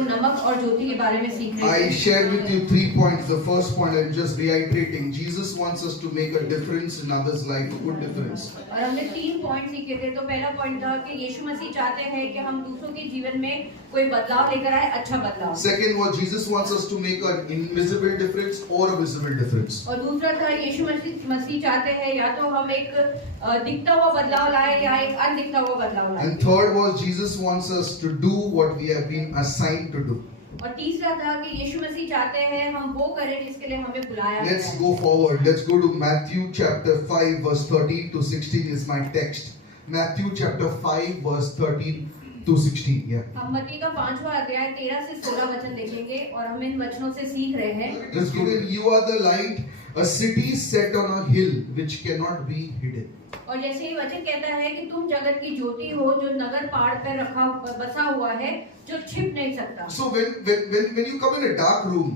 वो नमक और ज्योति के बारे में सीख रहे I थे। shared with you 3 points. The first point I'm just reiterating. Jesus wants us to make a difference in others' life, a good difference. और हमने 3 पॉइंट सीखे थे। तो पहला पॉइंट था कि यीशु मसीह चाहते हैं कि हम दूसरों के जीवन में कोई बदलाव लेकर आए, अच्छा बदलाव। Second was Jesus wants us to make an invisible difference or a visible difference. और दूसरा था यीशु मसीह चाहते हैं या तो हम एक दिखता हुआ बदलाव लाए या एक अनदिखता हुआ बदलाव लाए। And third was Jesus wants us to do what we have been assigned to do. और तीसरा था कि यीशु मसीह चाहते हैं हम वो करें जिसके लिए हमें बुलाया गया Let's है। go forward. Let's go to Matthew chapter 5 verse 13 to 16 is my text. Matthew chapter 5 verse 13 to 16. Yeah. हम मत्ती का 5वां अध्याय 13 से 16 वचन देखेंगे और हम इन वचनों से सीख रहे हैं। Let's begin. You are the light, a city set on a hill which cannot be hidden. और जैसे ही वचन कहता है कि तुम जगत की ज्योति हो जो नगर पहाड़ पर बसा हुआ है जो छिप नहीं सकता। So when you come in a dark room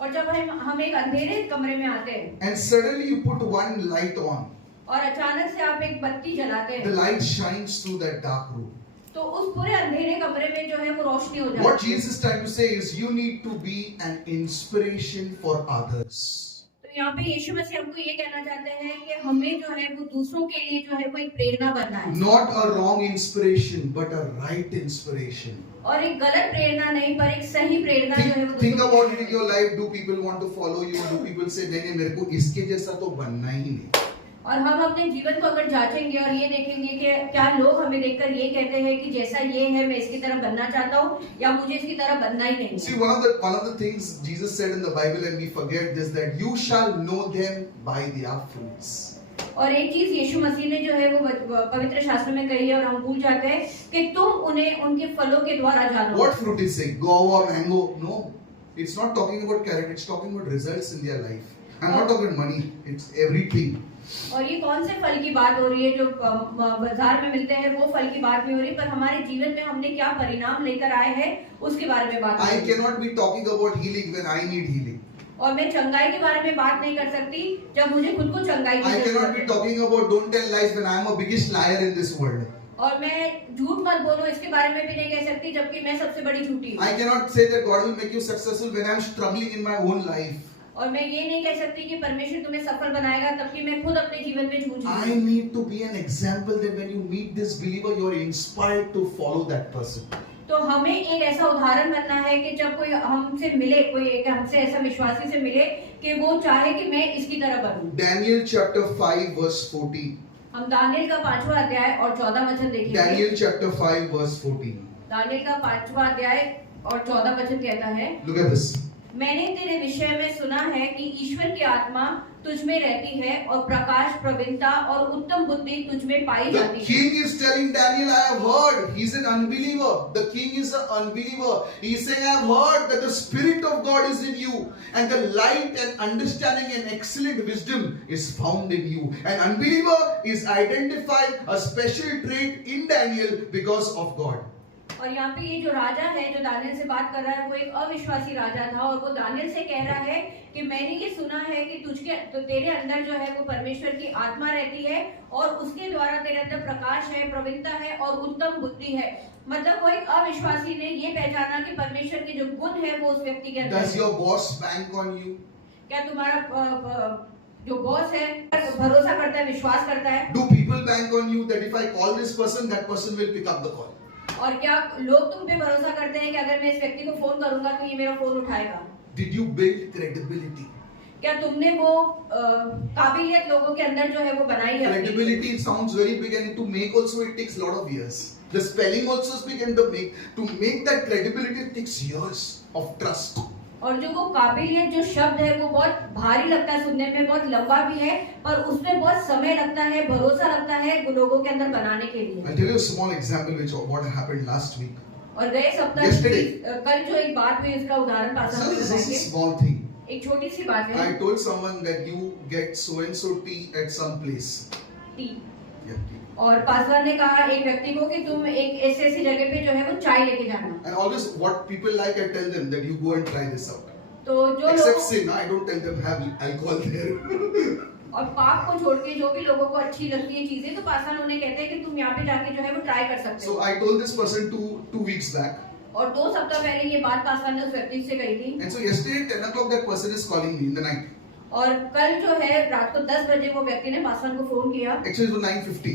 और जब हम एक अंधेरे कमरे में आते हैं and suddenly you put one light on, और अचानक से आप एक बत्ती जलाते the हैं light shines through that dark room. तो उस पूरे अंधेरे कमरे में जो है वो रोशनी हो What जाती है। Jesus is trying to say is you need to be an inspiration for others. तो यहाँ पे यीशु मसीह हमको ये कहना चाहते हैं कि हमें जो है वो दूसरों के लिए जो है वो एक प्रेरणा बनना है। Not a wrong inspiration, but a right inspiration. और एक गलत प्रेरणा नहीं पर एक सही प्रेरणा जो है वो Think दूसरों about के it in your life. Do people want to follow you? Do people say नहीं मेरे को इसके जैसा तो बनना ही नहीं? और हम अपने जीवन को अगर जांचेंगे और ये देखेंगे कि क्या लोग हमें देखकर ये कहते हैं कि जैसा ये है मैं इसकी तरह बनना चाहता हूँ या मुझे इसकी तरह बनना ही नहीं See, है। one of the things Jesus said in the Bible, and we forget this, that you shall know them by their fruits. और एक चीज यीशु मसीह ने जो है वो पवित्र शास्त्र में कही है और हम भूल जाते हैं कि तुम उन्हें उनके फलों के द्वारा जानो। What fruit is it? Guava, mango? No, it's not talking about character. It's talking about results in their life. I'm not talking about money. It's everything. और ये कौन से फल की बात हो रही है जो बाजार में मिलते हैं वो फल की बात नहीं हो रही पर हमारे जीवन में हमने क्या परिणाम लेकर आए हैं उसके बारे में बात हो रही I है। cannot be talking about healing when I need healing. और मैं चंगाई के बारे में बात नहीं कर सकती जब मुझे खुद को चंगाई की I cannot जरूरत be है। talking about don't tell lies when I am a biggest liar in this world. और मैं झूठ मत बोलो इसके बारे में भी नहीं कह सकती जबकि मैं सबसे बड़ी झूठी हूँ। I cannot say that God will make you successful when I am struggling in my own life. और मैं ये नहीं कह सकती कि परमेश्वर तुम्हें सफल बनाएगा तब कि मैं खुद अपने जीवन में जूझ रही I हूँ। need to be an example that when you meet this believer, you are inspired to follow that person. तो हमें एक ऐसा उदाहरण बनना है कि जब कोई हमसे मिले कोई एक हमसे ऐसा विश्वासी से मिले कि वो चाहे कि मैं इसकी तरह बनूं। Daniel chapter 5 verse 14. हम दानियल का 5वां अध्याय और 14 वचन देखेंगे। Daniel chapter 5 verse 14. दानियल का 5वां अध्याय और 14 वचन कहता है, Look at this. मैंने तेरे विषय में सुना है कि ईश्वर की आत्मा तुझ में रहती है और प्रकाश प्रवीणता और उत्तम बुद्धि तुझ में पाई The जाती है। king is telling Daniel, I have heard. He's an unbeliever. The king is an unbeliever. He's saying, I have heard that the Spirit of God is in you, and the light and understanding and excellent wisdom is found in you. An unbeliever is identified a special trait in Daniel because of God. और यहाँ पे ये जो राजा है जो Daniel से बात कर रहा है वो एक अविश्वासी राजा था और वो दानियल से कह रहा है कि मैंने ये सुना है कि तुझके तो तेरे अंदर जो है वो परमेश्वर की आत्मा रहती है और उसके द्वारा तेरे अंदर प्रकाश है प्रवीणता है और उत्तम बुद्धि है। मतलब वो एक अविश्वासी ने ये पहचाना कि परमेश्वर के जो गुण है वो उस व्यक्ति के अंदर Does है। your boss bank on you? क्या तुम्हारा जो बॉस है भरोसा करता है विश्वास करता है? Do people bank on you that if I call this person, that person will pick up the call? और क्या लोग तुम पे भरोसा करते हैं कि अगर मैं इस व्यक्ति को फोन करूंगा तो ये मेरा फोन उठाएगा? Did you build credibility? क्या तुमने वो काबिलियत लोगों के अंदर जो है वो बनाई है? Credibility sounds very big, and to make also it takes a lot of years. The spelling also is big, and to make that credibility it takes years of trust. और जो वो काबिलियत जो शब्द है वो बहुत भारी लगता है सुनने में, बहुत लंबा भी है पर उसमें बहुत समय लगता है, भरोसा लगता है लोगों के अंदर बनाने के लिए। I'll tell you a small example which what happened last week. और गए सप्ताह कल जो एक बात हुई उसका उदाहरण पास This is a बताएंगे। small thing. एक छोटी सी बात है। I told someone that you get so and so tea at some place. T. Yeah, tea. और पासवान ने कहा एक व्यक्ति को कि तुम एक ऐसी जगह पे जो है वो चाय लेके जाना। And always what people like, I tell them that you go and try this out. तो जो Except लोग sin, I don't tell them have alcohol there. और पाप को छोड़ के जो भी लोगों को अच्छी लगती है चीजें तो पासवान उन्हें कहते हैं कि तुम यहाँ पे जाके जो है वो ट्राई कर सकते So हो। I told this person two weeks back. और 2 सप्ताह पहले ये बात पास्टर ने उस व्यक्ति से कही थी। And so yesterday 10 o'clock that person is calling me in the night. और कल जो है रात को 10 बजे वो व्यक्ति ने पास्टर को फोन किया। Actually it was 9:50.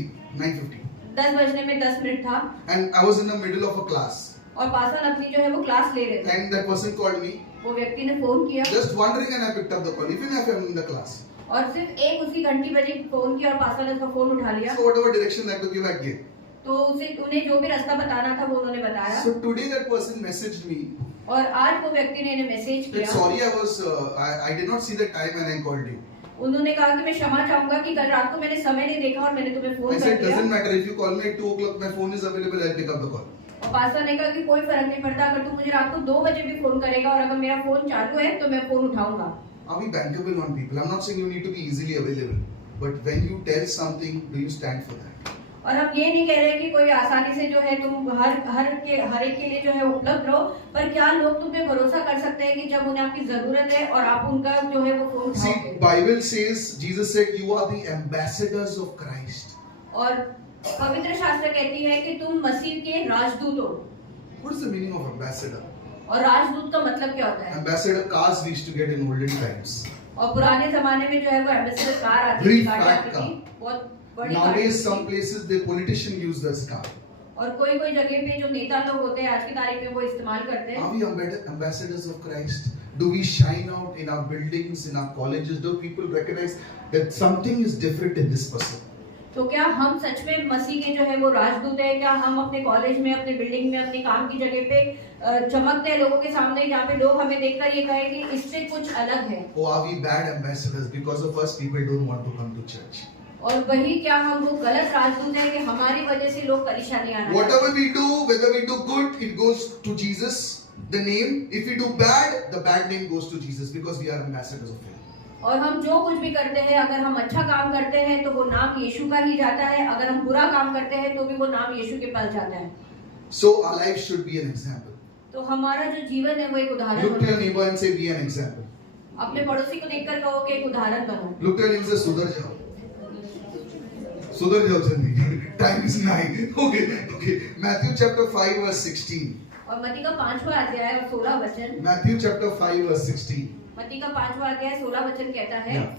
10 बजने में 10 मिनट था। And I was in the middle of a class. और पास्टर अपनी जो है वो क्लास ले रहे थे। And that person called me. वो व्यक्ति ने फोन किया। Just wondering and I picked up the call even if I'm in the class. और सिर्फ एक उसी घंटी बजे फोन किया और पास्टर ने उसका फोन उठा लिया। So whatever direction I had to give, I gave. तो उन्हें जो भी रास्ता बताना था वो उन्होंने बताया। So today that person messaged me. और आज वो व्यक्ति ने इन्हें मैसेज That किया। sorry I did not see the time and I called you. उन्होंने कहा कि मैं क्षमा चाहूंगा कि कल रात को मैंने समय नहीं देखा और मैंने तुम्हें I फोन कर said दिया। doesn't matter if you call me at 2 o'clock my phone is available I'll pick up the call. और पास्टर ने कहा कि कोई फर्क नहीं पड़ता, अगर तू मुझे रात को 2 बजे भी फोन करेगा और अगर मेरा फोन चालू है तो मैं फोन उठाऊंगा। Are we bankable on people? I'm not saying you need to be easily available, but when you tell something, do you stand for that? और हम ये नहीं कह रहे कि कोई आसानी से जो है तुम हर एक के लिए जो है उपलब्ध रहो, पर क्या लोग तुम पे भरोसा कर सकते हैं कि जब उन्हें आपकी जरूरत है और आप उनका जो है वो phone See, उठाओगे। Bible says, Jesus said, you are the ambassadors of Christ. और पवित्र शास्त्र कहती है कि तुम मसीह के राजदूत हो। What is the meaning of ambassador? और राजदूत का मतलब क्या होता है? Ambassador cars we used to get in olden times. और पुराने जमाने में जो है वो एम्बेसडर कार आती Very थी, गाड़ी fat आती car. थी, बहुत बड़ी गाड़ी Nowadays, some थी। places the politician use this car. और कोई कोई जगह पे जो नेता लोग होते हैं आज की तारीख में वो इस्तेमाल करते हैं। Are we ambassadors of Christ? Do we shine out in our buildings, in our colleges? Do people recognize that something is different in this person? तो क्या हम सच में मसीह के जो है वो राजदूत है? क्या हम अपने कॉलेज में, अपने बिल्डिंग में, अपने काम की जगह पे चमकते हैं लोगों के सामने, जहाँ पे लोग हमें देखकर ये कहें कि इससे कुछ अलग है? Or are we bad ambassadors? Because of us, people don't want to come to church. और वही क्या हम वो गलत राजदूत है कि हमारी वजह से लोग कलीसिया नहीं आना? Whatever we do, whether we do good, it goes to Jesus, the name. If we do bad, the bad name goes to Jesus because we are ambassadors of Him. और हम जो कुछ भी करते हैं, अगर हम अच्छा काम करते हैं तो वो नाम यीशु का ही जाता है, अगर हम बुरा काम करते हैं तो भी वो नाम यीशु के पास जाता है। So our life should be an example. तो हमारा जो जीवन है वो एक उदाहरण Look to your बनो। neighbor and say, be an example. अपने पड़ोसी को देखकर कहो कि एक उदाहरण बनो। Look to your neighbor and say, सुधर जाओ. सुधर जाओ जल्दी. Time is 9. Okay. Matthew chapter 5 verse 16. और मत्ती का 5वां अध्याय और 16 वचन। Matthew chapter 5 verse 16. मत्ती का 5वां अध्याय 16 वचन कहता है, Yeah.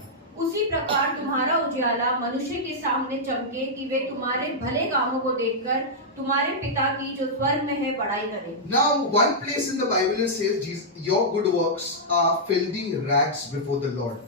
उसी प्रकार तुम्हारा उजाला मनुष्य के सामने चमके कि वे तुम्हारे भले कामों को देखकर तुम्हारे पिता की जो स्वर्ग में है बड़ाई करें। Now, one place in the Bible it says, your good works are filthy rags before the Lord.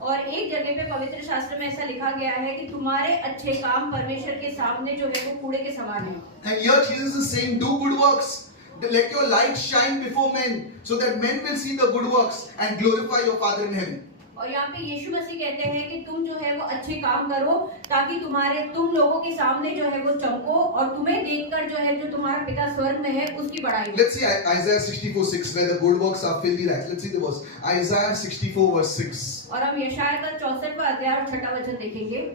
और एक जगह पे पवित्र शास्त्र में ऐसा लिखा गया है कि तुम्हारे अच्छे काम परमेश्वर के सामने जो है वो कूड़े के समान है। And here Jesus is saying, do good works. Let your light shine before men, so that men will see the good works and glorify your Father in heaven. और यहाँ पे यीशु मसीह कहते हैं कि तुम जो है वो अच्छे काम करो ताकि तुम लोगों के सामने जो है वो चमको और तुम्हें देखकर जो है जो तुम्हारा पिता स्वर्ग में है उसकी बड़ाई हो। Let's see Isaiah 64:6, where the good works are filthy rags. Let's see the verse. Isaiah 64 verse 6. और हम यशायाह का 64वां अध्याय और 6वां वचन देखेंगे।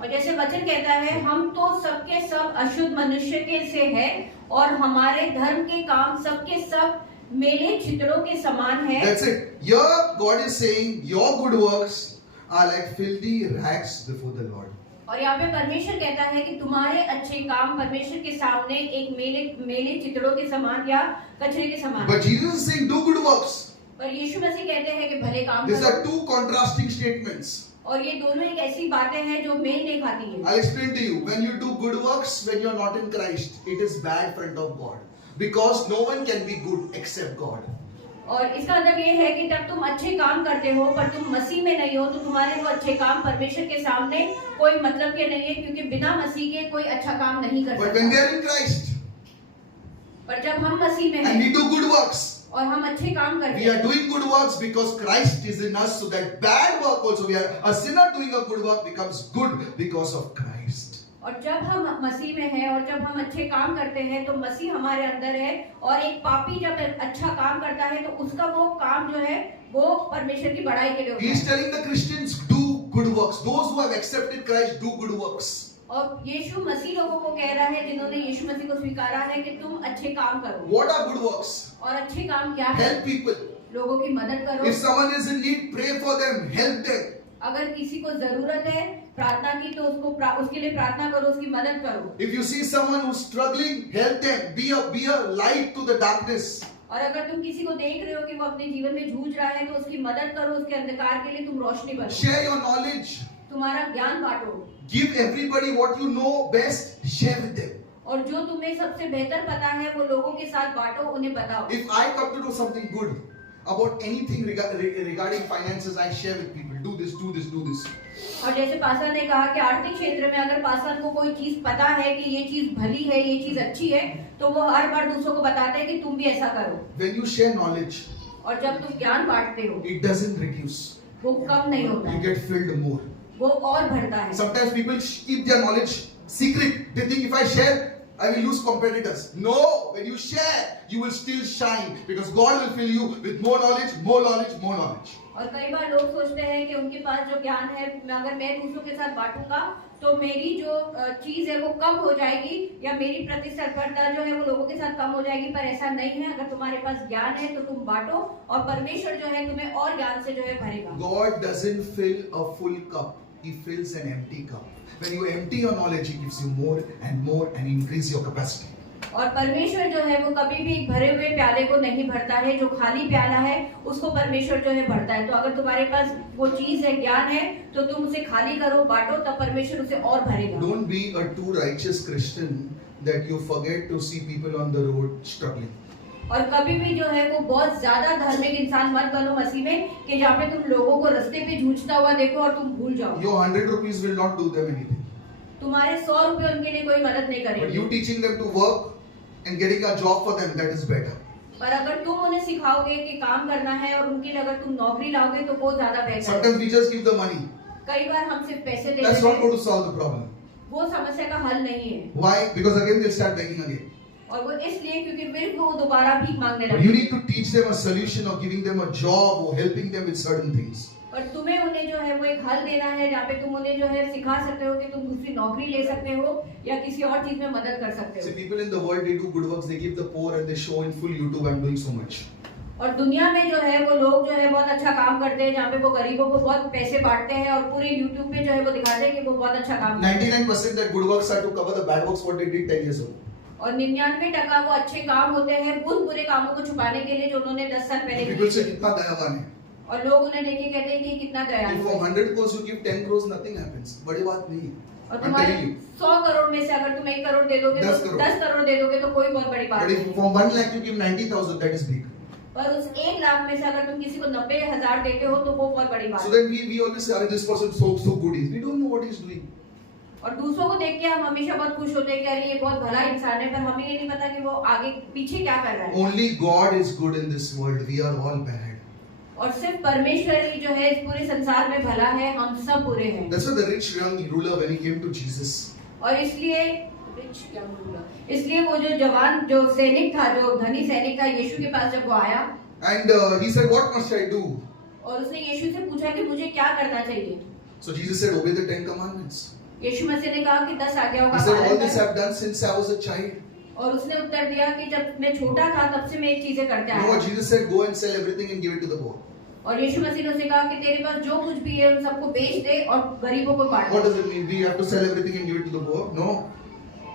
और जैसे वचन कहता है, हम तो सबके सब अशुद्ध मनुष्य के से है और हमारे धर्म के काम सबके सब मेले चितड़ों के समान है। That's it. Here God is saying, your good works are like filthy rags before the Lord. और यहाँ पे परमेश्वर कहता है कि तुम्हारे अच्छे काम परमेश्वर के सामने एक मेले चितड़ों के समान या कचरे के समान। But Jesus is saying, do good works. पर यीशु मसीह कहते हैं कि भले काम These करो। are two contrasting statements. और ये दोनों एक ऐसी बातें हैं जो मेल नहीं खाती है। I'll explain to you. When you do good works, when you're not in Christ, it is bad front of God. Because no one can be good except God. और इसका मतलब ये है कि जब तुम अच्छे काम करते हो पर तुम मसीह में नहीं हो तो तुम्हारे वो अच्छे काम परमेश्वर के सामने कोई मतलब के नहीं है, क्योंकि बिना मसीह के कोई अच्छा काम नहीं कर But when we सकता। are in Christ पर जब हम मसीह में and we हैं do good works, और हम अच्छे काम करते we are हैं, doing good works because Christ is in us, so that bad work also, we are a sinner doing a good work becomes good because of Christ. और जब हम मसीह में हैं और जब हम अच्छे काम करते हैं तो मसीह हमारे अंदर है, और एक पापी जब अच्छा काम करता है तो उसका वो काम जो है वो परमेश्वर की बड़ाई के लिए होता He is है। telling the Christians, do good works. Those who have accepted Christ, do good works. और यीशु मसीह लोगों को कह रहा है जिन्होंने यीशु मसीह को स्वीकारा है कि तुम अच्छे काम करो। What are good works? और अच्छे काम क्या है? Help people. लोगों की मदद करो। If someone is in need, pray for them, help them. अगर किसी को जरूरत है प्रार्थना की तो उसके लिए प्रार्थना करो, उसकी मदद करो। If you see someone who's struggling, help them. Be a light to the darkness. और अगर तुम किसी को देख रहे हो कि वो अपने जीवन में जूझ रहा है तो उसकी मदद करो, उसके अंधकार के लिए तुम रोशनी बनो। Share your knowledge. तुम्हारा ज्ञान बांटो। Give everybody what you know best. Share with them. और जो तुम्हें सबसे बेहतर पता है वो लोगों के साथ बांटो, उन्हें बताओ। If I come to do something good about anything regarding finances, I share with people. Do this, do this, do this. और जैसे पास्टर ने कहा कि आर्थिक क्षेत्र में अगर पास्टर को कोई चीज पता है कि ये चीज भली है, ये चीज अच्छी है, तो वो हर बार दूसरों को बताते हैं कि तुम भी ऐसा करो। When you share knowledge, और जब तुम ज्ञान बांटते हो, it doesn't reduce. वो कम नहीं होता You है, get filled more. वो और भरता है। Sometimes people keep their knowledge secret. They think if I share, I will lose competitors. No, when you share, you will still shine because God will fill you with more knowledge, more knowledge, more knowledge. और कई बार लोग सोचते हैं कि उनके पास जो ज्ञान है, अगर मैं दूसरों के साथ बांटूंगा तो मेरी जो चीज है वो कम हो जाएगी या मेरी प्रतिस्पर्धा जो है वो लोगों के साथ कम हो जाएगी, पर ऐसा नहीं है। अगर तुम्हारे पास ज्ञान है तो तुम बांटो और परमेश्वर जो है तुम्हें और ज्ञान से जो है भरेगा। God doesn't fill a full cup. He fills an empty cup. When you empty your knowledge, He gives you more and increase your capacity. और परमेश्वर जो है वो कभी भी भरे हुए प्याले को नहीं भरता है, जो खाली प्याला है उसको परमेश्वर जो है भरता है। तो अगर तुम्हारे पास वो चीज है, ज्ञान है, तो तुम उसे खाली करो, बांटो, तब परमेश्वर उसे और भरेगा। Don't be a too righteous Christian that you forget to see people on the road struggling. और कभी भी जो है वो बहुत ज्यादा धार्मिक इंसान मत बनो मसीह में कि जहाँ पे तुम लोगों को रास्ते पे जूझता हुआ देखो और तुम भूल जाओ। Your 100 rupees will not do them anything. तुम्हारे 100 रुपए उनके लिए कोई मदद नहीं But करेगी। you teaching them to work and getting a job for them, that is better. पर अगर तुम उन्हें सिखाओगे कि काम करना है और उनके लिए अगर तुम नौकरी लाओगे तो वो ज्यादा बेहतर है। Sometimes we just give the money. कई बार हम सिर्फ पैसे दे That's देते not हैं, going to solve the problem. वो समस्या का हल नहीं है। Why? Because again they'll start begging again. और वो इसलिए क्योंकि फिर वो दोबारा भीख मांगने But you लगेंगे। need to teach them a solution of giving them a job or helping them with certain things. और तुम्हें उन्हें जो है वो एक हल देना है जहाँ पे तुम उन्हें जो है सिखा सकते हो कि तुम दूसरी नौकरी ले सकते हो या किसी और चीज में मदद कर सकते See, हो। people in the world, they do good works, they give the poor and they show in full YouTube, I'm doing so much. और दुनिया में जो है वो लोग जो है बहुत अच्छा काम करते हैं, जहाँ पे वो गरीबों को बहुत पैसे बांटते हैं और पूरे YouTube पे जो है वो दिखाते हैं कि वो बहुत अच्छा काम करते हैं। 99% that good works are to cover the bad works what they did 10 years ago. और 99% वो अच्छे काम होते हैं उन बुरे कामों को छुपाने के लिए जो उन्होंने 10 साल पहले People किए say थे। कितना दयावान है. और लोग उन्हें देख के कहते हैं कि कितना If दयालु from है। 100 crores you give 10 crores, nothing happens. बड़ी बात नहीं. और I'm तुम्हारे telling you. 100 करोड़ में से अगर तुम 1 करोड़ दे दोगे तो 10 करोड़। 10 करोड़ दे दोगे तो कोई बहुत बड़ी बात But नहीं। if from 1 lakh you give 90,000, that is big. पर उस 1 लाख में से अगर तुम किसी को 90,000 देते हो तो वो बहुत बड़ी बात So है। then we always say, this person so good is. We don't know what he's doing. और दूसरों को देख के हम हमेशा बहुत खुश होते हैं कि अरे ये बहुत भला इंसान है, पर हमें ये नहीं पता कि वो आगे पीछे क्या कर रहा है। Only God is good in this world. We are all bad. और सिर्फ परमेश्वर ही जो है इस पूरे संसार में भला है, हम सब बुरे हैं। That's why the rich young ruler, when he came to Jesus, और इसलिए वो जो जवान जो सैनिक था, जो धनी सैनिक था, यीशु के पास जब वो आया and he said, what must I do? और उसने यीशु से पूछा कि मुझे क्या करना चाहिए। So Jesus said, obey the 10 commandments. यीशु मसीह ने कहा कि 10 आज्ञाओं का He said, all पालन this कर। I've done since I was a child. और उसने उत्तर दिया कि जब मैं छोटा था तब से मैं ये चीजें करते You know आया। what Jesus said? Go and sell everything and give it to the poor. और यीशु मसीह ने उसे कहा कि तेरे पास जो कुछ भी है उन सबको बेच दे और गरीबों को बांट What they. does it mean? Do you have to sell everything and give it to the poor? No.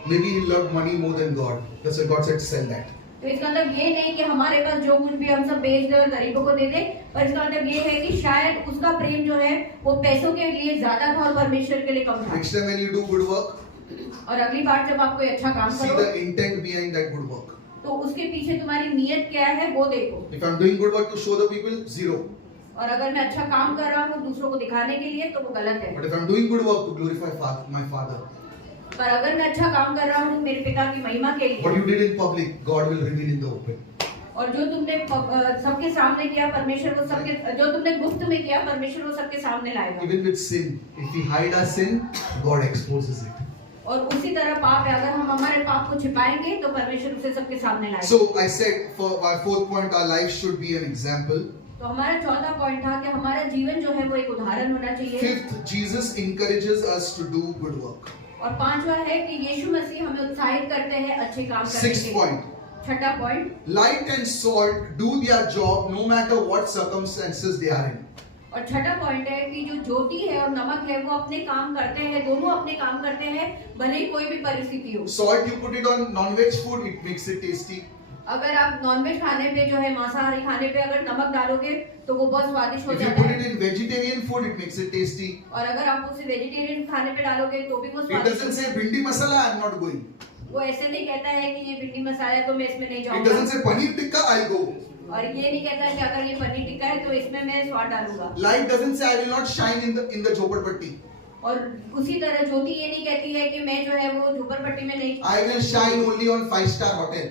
Maybe he loved money more than God. That's why God said sell that. तो इसका मतलब ये नहीं कि हमारे पास जो कुछ भी हम सब बेच दे और गरीबों को दे दे, पर इसका मतलब ये है कि शायद उसका प्रेम जो है वो पैसों के लिए ज्यादा था और परमेश्वर के लिए कम था। Next time when you do good work, और अगली बार जब आप कोई अच्छा काम see करो the intent behind that good work. तो उसके पीछे तुम्हारी नियत क्या है वो देखो। If I'm doing good work to show the people, 0. और अगर मैं अच्छा काम कर रहा हूँ दूसरों को दिखाने के लिए तो वो गलत है। But if I'm doing good work to glorify my Father, पर अगर मैं अच्छा काम कर रहा हूँ मेरे पिता की महिमा के what लिए, you did in public, God will reveal in the open. और जो तुमने सबके सामने किया परमेश्वर वो सबके, जो तुमने गुप्त में किया परमेश्वर वो सबके सामने लाएगा। Even with sin, if we hide our sin, God exposes it. और उसी तरह पाप है, अगर हम हमारे पाप को छिपाएंगे तो परमेश्वर उसे सबके सामने लाएगा। So I said, for our 4th point, our life should be an example. तो हमारा चौथा पॉइंट था कि हमारा जीवन जो है वो एक उदाहरण होना चाहिए। 5th, Jesus encourages us to do good work. और पांचवा है कि यीशु मसीह हमें उत्साहित करते हैं अच्छे काम करने के 6th लिए। point, छठा point, light and salt do their job no matter what circumstances they are in. और छठा पॉइंट है कि जो ज्योति है और नमक है वो अपने काम करते हैं, दोनों अपने काम करते हैं, भले ही कोई भी परिस्थिति हो। Salt, you put it on non-veg food, it makes it tasty. अगर आप नॉनवेज खाने पे जो है, मांसाहारी खाने पे अगर नमक डालोगे तो वो बहुत स्वादिष्ट हो If you जाता put है। it in vegetarian food, it makes it tasty. और अगर आप उसे वेजिटेरियन खाने पे डालोगे तो भी वो It स्वादिष्ट doesn't say bhindi masala, I am not going. वो ऐसे नहीं कहता है कि ये भिंडी मसाला है तो मैं इसमें नहीं It जाऊंगा। doesn't say paneer tikka, I'll go. और ये नहीं कहता कि अगर ये पनीर टिक्का है तो इसमें मैं स्वाद डालूंगा। Light doesn't say I will not shine in the झोपड़पट्टी. और उसी तरह ज्योति ये नहीं कहती है कि मैं जो है वो झोपड़पट्टी में नहीं, I will shine only on 5-star hotel.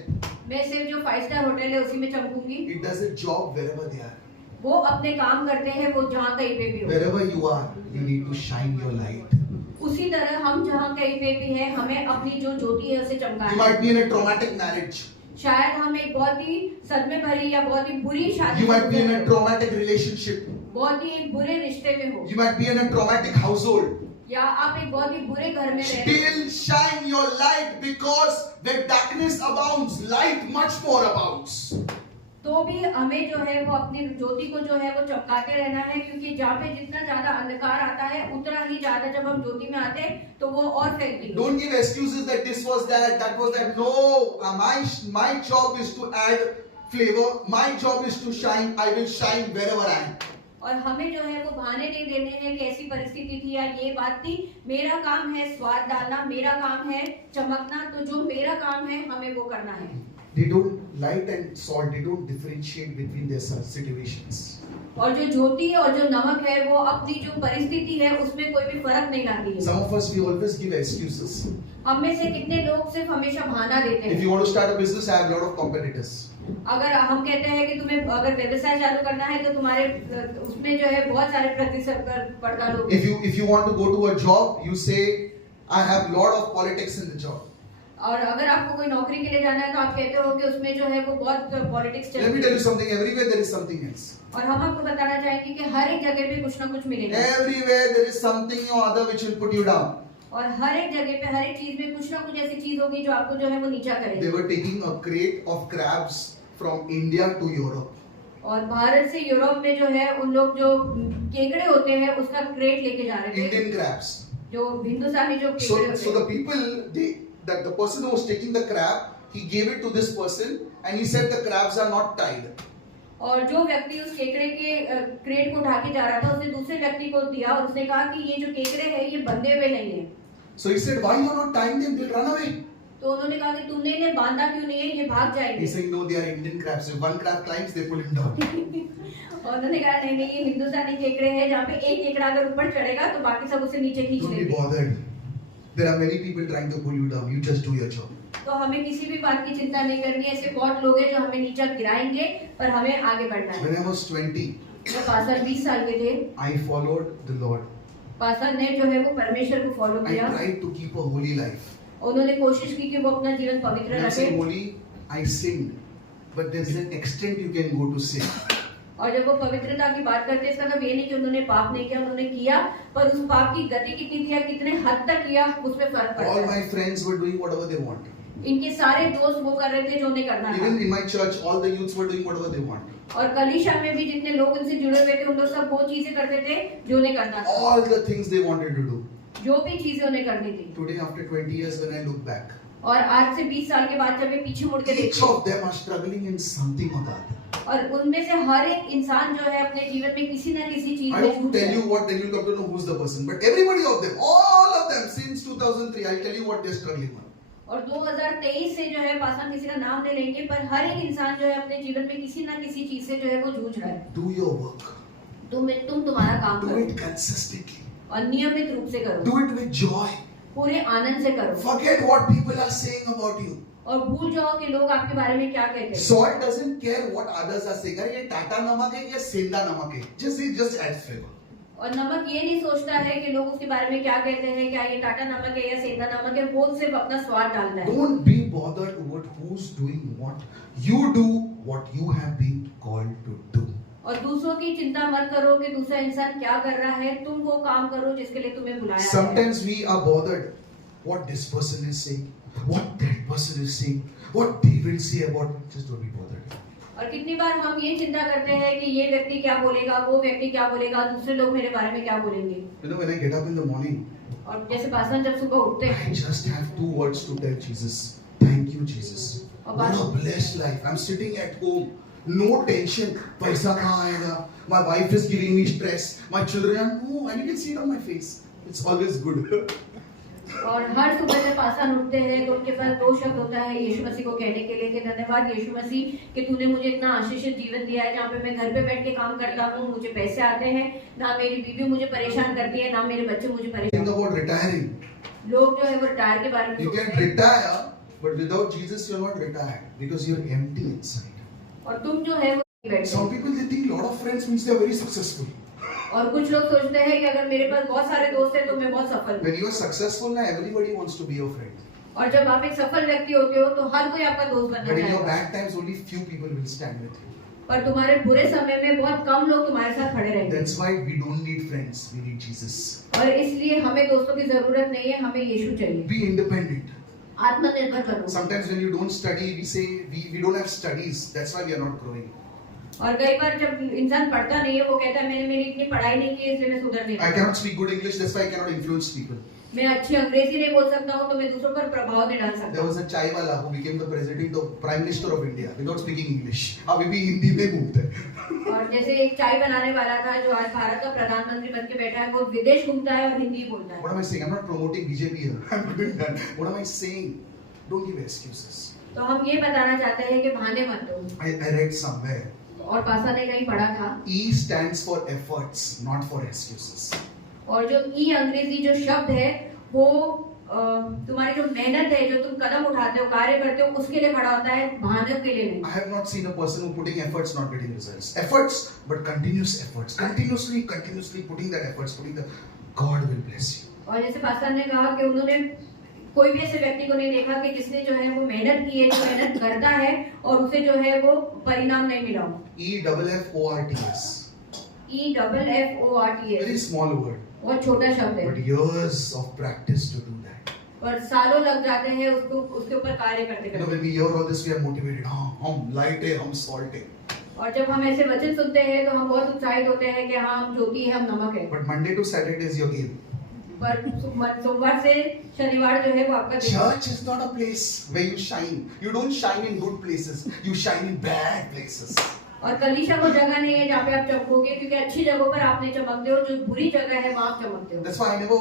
मैं सिर्फ जो 5 स्टार होटल है उसी में चमकूंगी। It does its job wherever they are. वो अपने काम करते हैं, वो जहाँ कहीं पे भी हो। Wherever you are, you need to shine your light. उसी तरह हम जहाँ कहीं पे भी है, हमें अपनी जो ज्योति है उसे You चमकाना might है। be in a traumatic marriage. शायद हम एक बहुत ही सदमे भरी या बहुत ही बुरी शादी You might be in में a हो, traumatic relationship. बहुत ही एक बुरे रिश्ते में हो, You might be in a traumatic household. या आप एक बहुत ही बुरे घर में रह रहे Still shine your light, because where darkness abounds, light much more abounds. तो भी हमें जो है वो अपनी ज्योति को जो है वो चमकाते रहना है, क्योंकि जहाँ पे जितना ज्यादा अंधकार आता है उतना ही ज्यादा जब हम ज्योति में आते हैं तो वो और फैलती है। Don't give excuses that this was that was that. No, my job is to add flavor. My job is to shine. I will shine wherever I am. और हमें जो है वो बहाने नहीं देने हैं कि ऐसी परिस्थिति थी या ये बात थी। मेरा काम है स्वाद डालना, मेरा काम है चमकना, तो जो मेरा काम है हमें वो करना है। They don't, light and salt, they don't differentiate between their situations. और जो ज्योति और जो नमक है वो अपनी जो परिस्थिति है उसमें कोई भी फर्क नहीं लाती है। Some of us, we always give excuses. हम में से कितने लोग सिर्फ हमेशा बहाना देते If हैं। you want to start a business, I have a lot of competitors. अगर हम कहते हैं कि तुम्हें अगर व्यवसाय चालू करना है तो तुम्हारे उसमें जो है बहुत सारे प्रतिस्पर्धा लोग। If you want to go to a job, you say, I have a lot of politics in the job. और अगर आपको कोई नौकरी के लिए जाना है तो आप कहते हो कि उसमें जो है वो बहुत पॉलिटिक्स चल Let me रही tell है। you something, everywhere there is something else. और हम आपको बताना चाहेंगे कि हर एक जगह पे कुछ ना कुछ मिलेगा। Everywhere there is something or other which will put you down. और हर एक जगह पे हर एक चीज में कुछ ना कुछ ऐसी चीज होगी जो आपको जो है वो नीचा They करेगी। were taking a crate of crabs from India to Europe. और भारत से यूरोप में जो है उन लोग जो केकड़े होते हैं उसका क्रेट लेके जा रहे थे। Indian crabs. जो हिंदुस्तानी जो केकड़े होते So the हैं। people, the person who was taking the crab, he gave it to this person and he said the crabs are not tied. और जो व्यक्ति उस केकड़े के क्रेट को उठा के जा रहा था उसने दूसरे व्यक्ति को दिया और उसने कहा कि ये जो केकड़े हैं ये बंधे हुए नहीं है। So he said, why you are not tying them? They'll run away. तो उन्होंने कहा कि तुमने इन्हें बांधा क्यों नहीं है, ये भाग He's जाएंगे। saying, no, they are Indian crabs. If one crab climbs, they pull him down. और उन्होंने कहा नहीं नहीं ये हिंदुस्तानी केकड़े हैं जहाँ पे एक केकड़ा अगर ऊपर चढ़ेगा तो बाकी सब उसे नीचे खींच Don't be लेंगे। bothered. There are many people trying to pull you down. You just do your job. तो हमें किसी भी बात की चिंता नहीं करनी है। ऐसे बहुत लोग हैं जो हमें नीचे गिराएंगे पर हमें आगे बढ़ना है। When I was 20, जब पासर 20 साल के थे, I followed the Lord. Passer ने जो है वो परमेश्वर को फॉलो I किया। tried to keep a holy life. उन्होंने कोशिश की कि वो अपना जीवन पवित्र When I'm रखे। saying holy, I sinned. But there's an extent you can go to sin. और जब वो पवित्रता की बात करते हैं इसका मतलब ये नहीं कि उन्होंने पाप नहीं किया, उन्होंने किया, पर उस पाप की गति कितनी थी या कितने हद तक किया उसमें फर्क पड़ता All है। my friends were doing whatever they want. इनके सारे दोस्त वो कर रहे थे जो उन्हें करना Even था। in my church, all the youths were doing whatever they want. और कलीसिया में भी जितने लोग उनसे जुड़े हुए थे उन लोग सब वो चीजें करते थे जो उन्हें करना था। All the things they wanted to do. जो भी चीजें उन्हें करनी थी। Today, after 20 years, when I look back, और आज से 20 साल के बाद जब ये पीछे मुड़ के each देखते हैं of them are struggling in something or the other. और उनमें से हर एक इंसान जो है अपने जीवन में किसी न किसी चीज I में don't जूझ tell रहा है। you what, then you'll come to know who's the person. But everybody of them, all of them, since 2003, I'll tell you what they're struggling on. और 2023 से जो है पासवान किसी का नाम नहीं लेंगे पर हर एक इंसान जो है अपने जीवन में किसी न किसी चीज से जो है वो जूझ रहा है। Do your work. तुम तुम्हारा काम Do करो it consistently. और नियमित रूप से करो, Do it with joy. पूरे आनंद से करो Forget what people are saying about you. और भूल जाओ कि लोग आपके बारे में क्या कहते हैं। Salt doesn't care what others are saying. अरे ये टाटा नमक है या सेंधा नमक है? Just adds flavor. और नमक ये नहीं सोचता है कि लोग उसके बारे में क्या कहते हैं, क्या ये टाटा नमक है या सेंधा नमक है, वो सिर्फ अपना स्वाद डालता है। Don't be bothered about who's doing what. You do what you have been called to do. और दूसरों की चिंता मत करो कि दूसरा इंसान क्या कर रहा है, तुम वो काम करो जिसके लिए तुम्हें बुलाया है। Sometimes we are bothered what this person is saying, what that person is saying, what they will say about me. Just don't be bothered. और कितनी बार हम ये चिंता करते हैं कि ये व्यक्ति क्या बोलेगा, वो व्यक्ति क्या बोलेगा, दूसरे लोग मेरे बारे में क्या बोलेंगे। You know, when I get up in the morning, और जैसे पास्टर जब सुबह उठते हैं, I just have 2 words to tell Jesus. Thank you, Jesus. What a blessed life. I'm sitting at home. No tension. पैसा कहाँ आएगा? My wife is giving me stress. My children are no, and you can see it on my face. It's always good. और हर सुबह जब pastor उठते हैं तो उनके पास 2 शब्द होता है यीशु मसीह को कहने के लिए कि धन्यवाद यीशु मसीह कि तूने मुझे इतना आशीषित जीवन दिया है, जहाँ पे मैं घर पे बैठ के काम करता हूँ, मुझे पैसे आते हैं, ना मेरी बीवी मुझे परेशान करती है, ना मेरे बच्चे मुझे Think परेशान। about retiring. लोग जो है वो रिटायर के बारे में You सोचते can हैं। retire, but without Jesus you're not retired because you're empty inside. और तुम जो है वो बैठे Some हो। people they think lot of friends means they're very successful. और कुछ लोग सोचते हैं कि अगर मेरे पास बहुत सारे दोस्त हैं तो मैं बहुत सफल हूँ। When you are successful, now everybody wants to be your friend. और जब आप एक सफल व्यक्ति होते हो तो हर कोई आपका दोस्त बनना But in your चाहेगा। bad times, only few people will stand with you. पर तुम्हारे बुरे समय में बहुत कम लोग तुम्हारे साथ खड़े रहेंगे। That's why we don't need friends, we need Jesus. और इसलिए हमें दोस्तों की जरूरत नहीं है, हमें यीशु चाहिए। Be independent. आत्मनिर्भर बनो। Sometimes when you don't study, we say we don't have studies. That's why we are not growing. और कई बार जब इंसान पढ़ता नहीं है वो कहता है मैंने मेरी इतनी पढ़ाई नहीं की इसलिए मैं सुधर नहीं I पाया। cannot speak good English, that's why I cannot influence people. मैं अच्छी अंग्रेजी नहीं बोल सकता हूँ तो मैं दूसरों पर प्रभाव नहीं डाल There सकता। was a chai wala who became the president of Prime Minister of India without speaking English. अभी भी हिंदी में बोलते हैं. और जैसे एक चाय बनाने वाला था जो आज भारत का प्रधानमंत्री बन के बैठा है, वो विदेश घूमता है और हिंदी बोलता What है। am I saying? I'm not promoting BJP here. I'm not doing that. What am I saying? Don't give excuses. तो हम ये बताना चाहते हैं कि बहाने मत दो। I read somewhere. और पासा ने कहीं पढ़ा था। E stands for efforts, not for excuses. और जो ई अंग्रेजी जो शब्द है वो तुम्हारी जो मेहनत है, जो तुम कदम उठाते हो, कार्य करते हो, उसके लिए खड़ा होता है, बहाने के लिए नहीं। I have not seen a person who putting efforts not getting results. Efforts, but continuous efforts. Continuously putting that efforts, putting the God will bless you. और जैसे पास्टर ने कहा कि उन्होंने कोई भी ऐसे व्यक्ति को नहीं देखा कि जिसने जो है वो मेहनत की है, जो मेहनत करता है और उसे जो है वो परिणाम नहीं मिला हो। EFFORTS. EFFORTS Very small word, बहुत छोटा शब्द है, but years of practice to do that. पर सालों लग जाते हैं उसको उसके ऊपर कार्य करते You know, करते। when we hear all this, we are motivated. हाँ, हम light है, हम salt है. और जब हम ऐसे वचन सुनते हैं तो हम बहुत उत्साहित होते हैं कि हाँ हम ज्योति है, हम नमक है। But Monday to Saturday is your game. पर सोमवार से शनिवार जो है वो आपका दिन है। Church is not a place where you shine. You don't shine in good places. You shine in bad places. और कलीसिया को जगह नहीं है जहाँ पे आप चमकोगे, क्योंकि अच्छी जगहों पर आप नहीं चमकते हो, जो बुरी जगह है वहाँ आप चमकते हो। That's why I never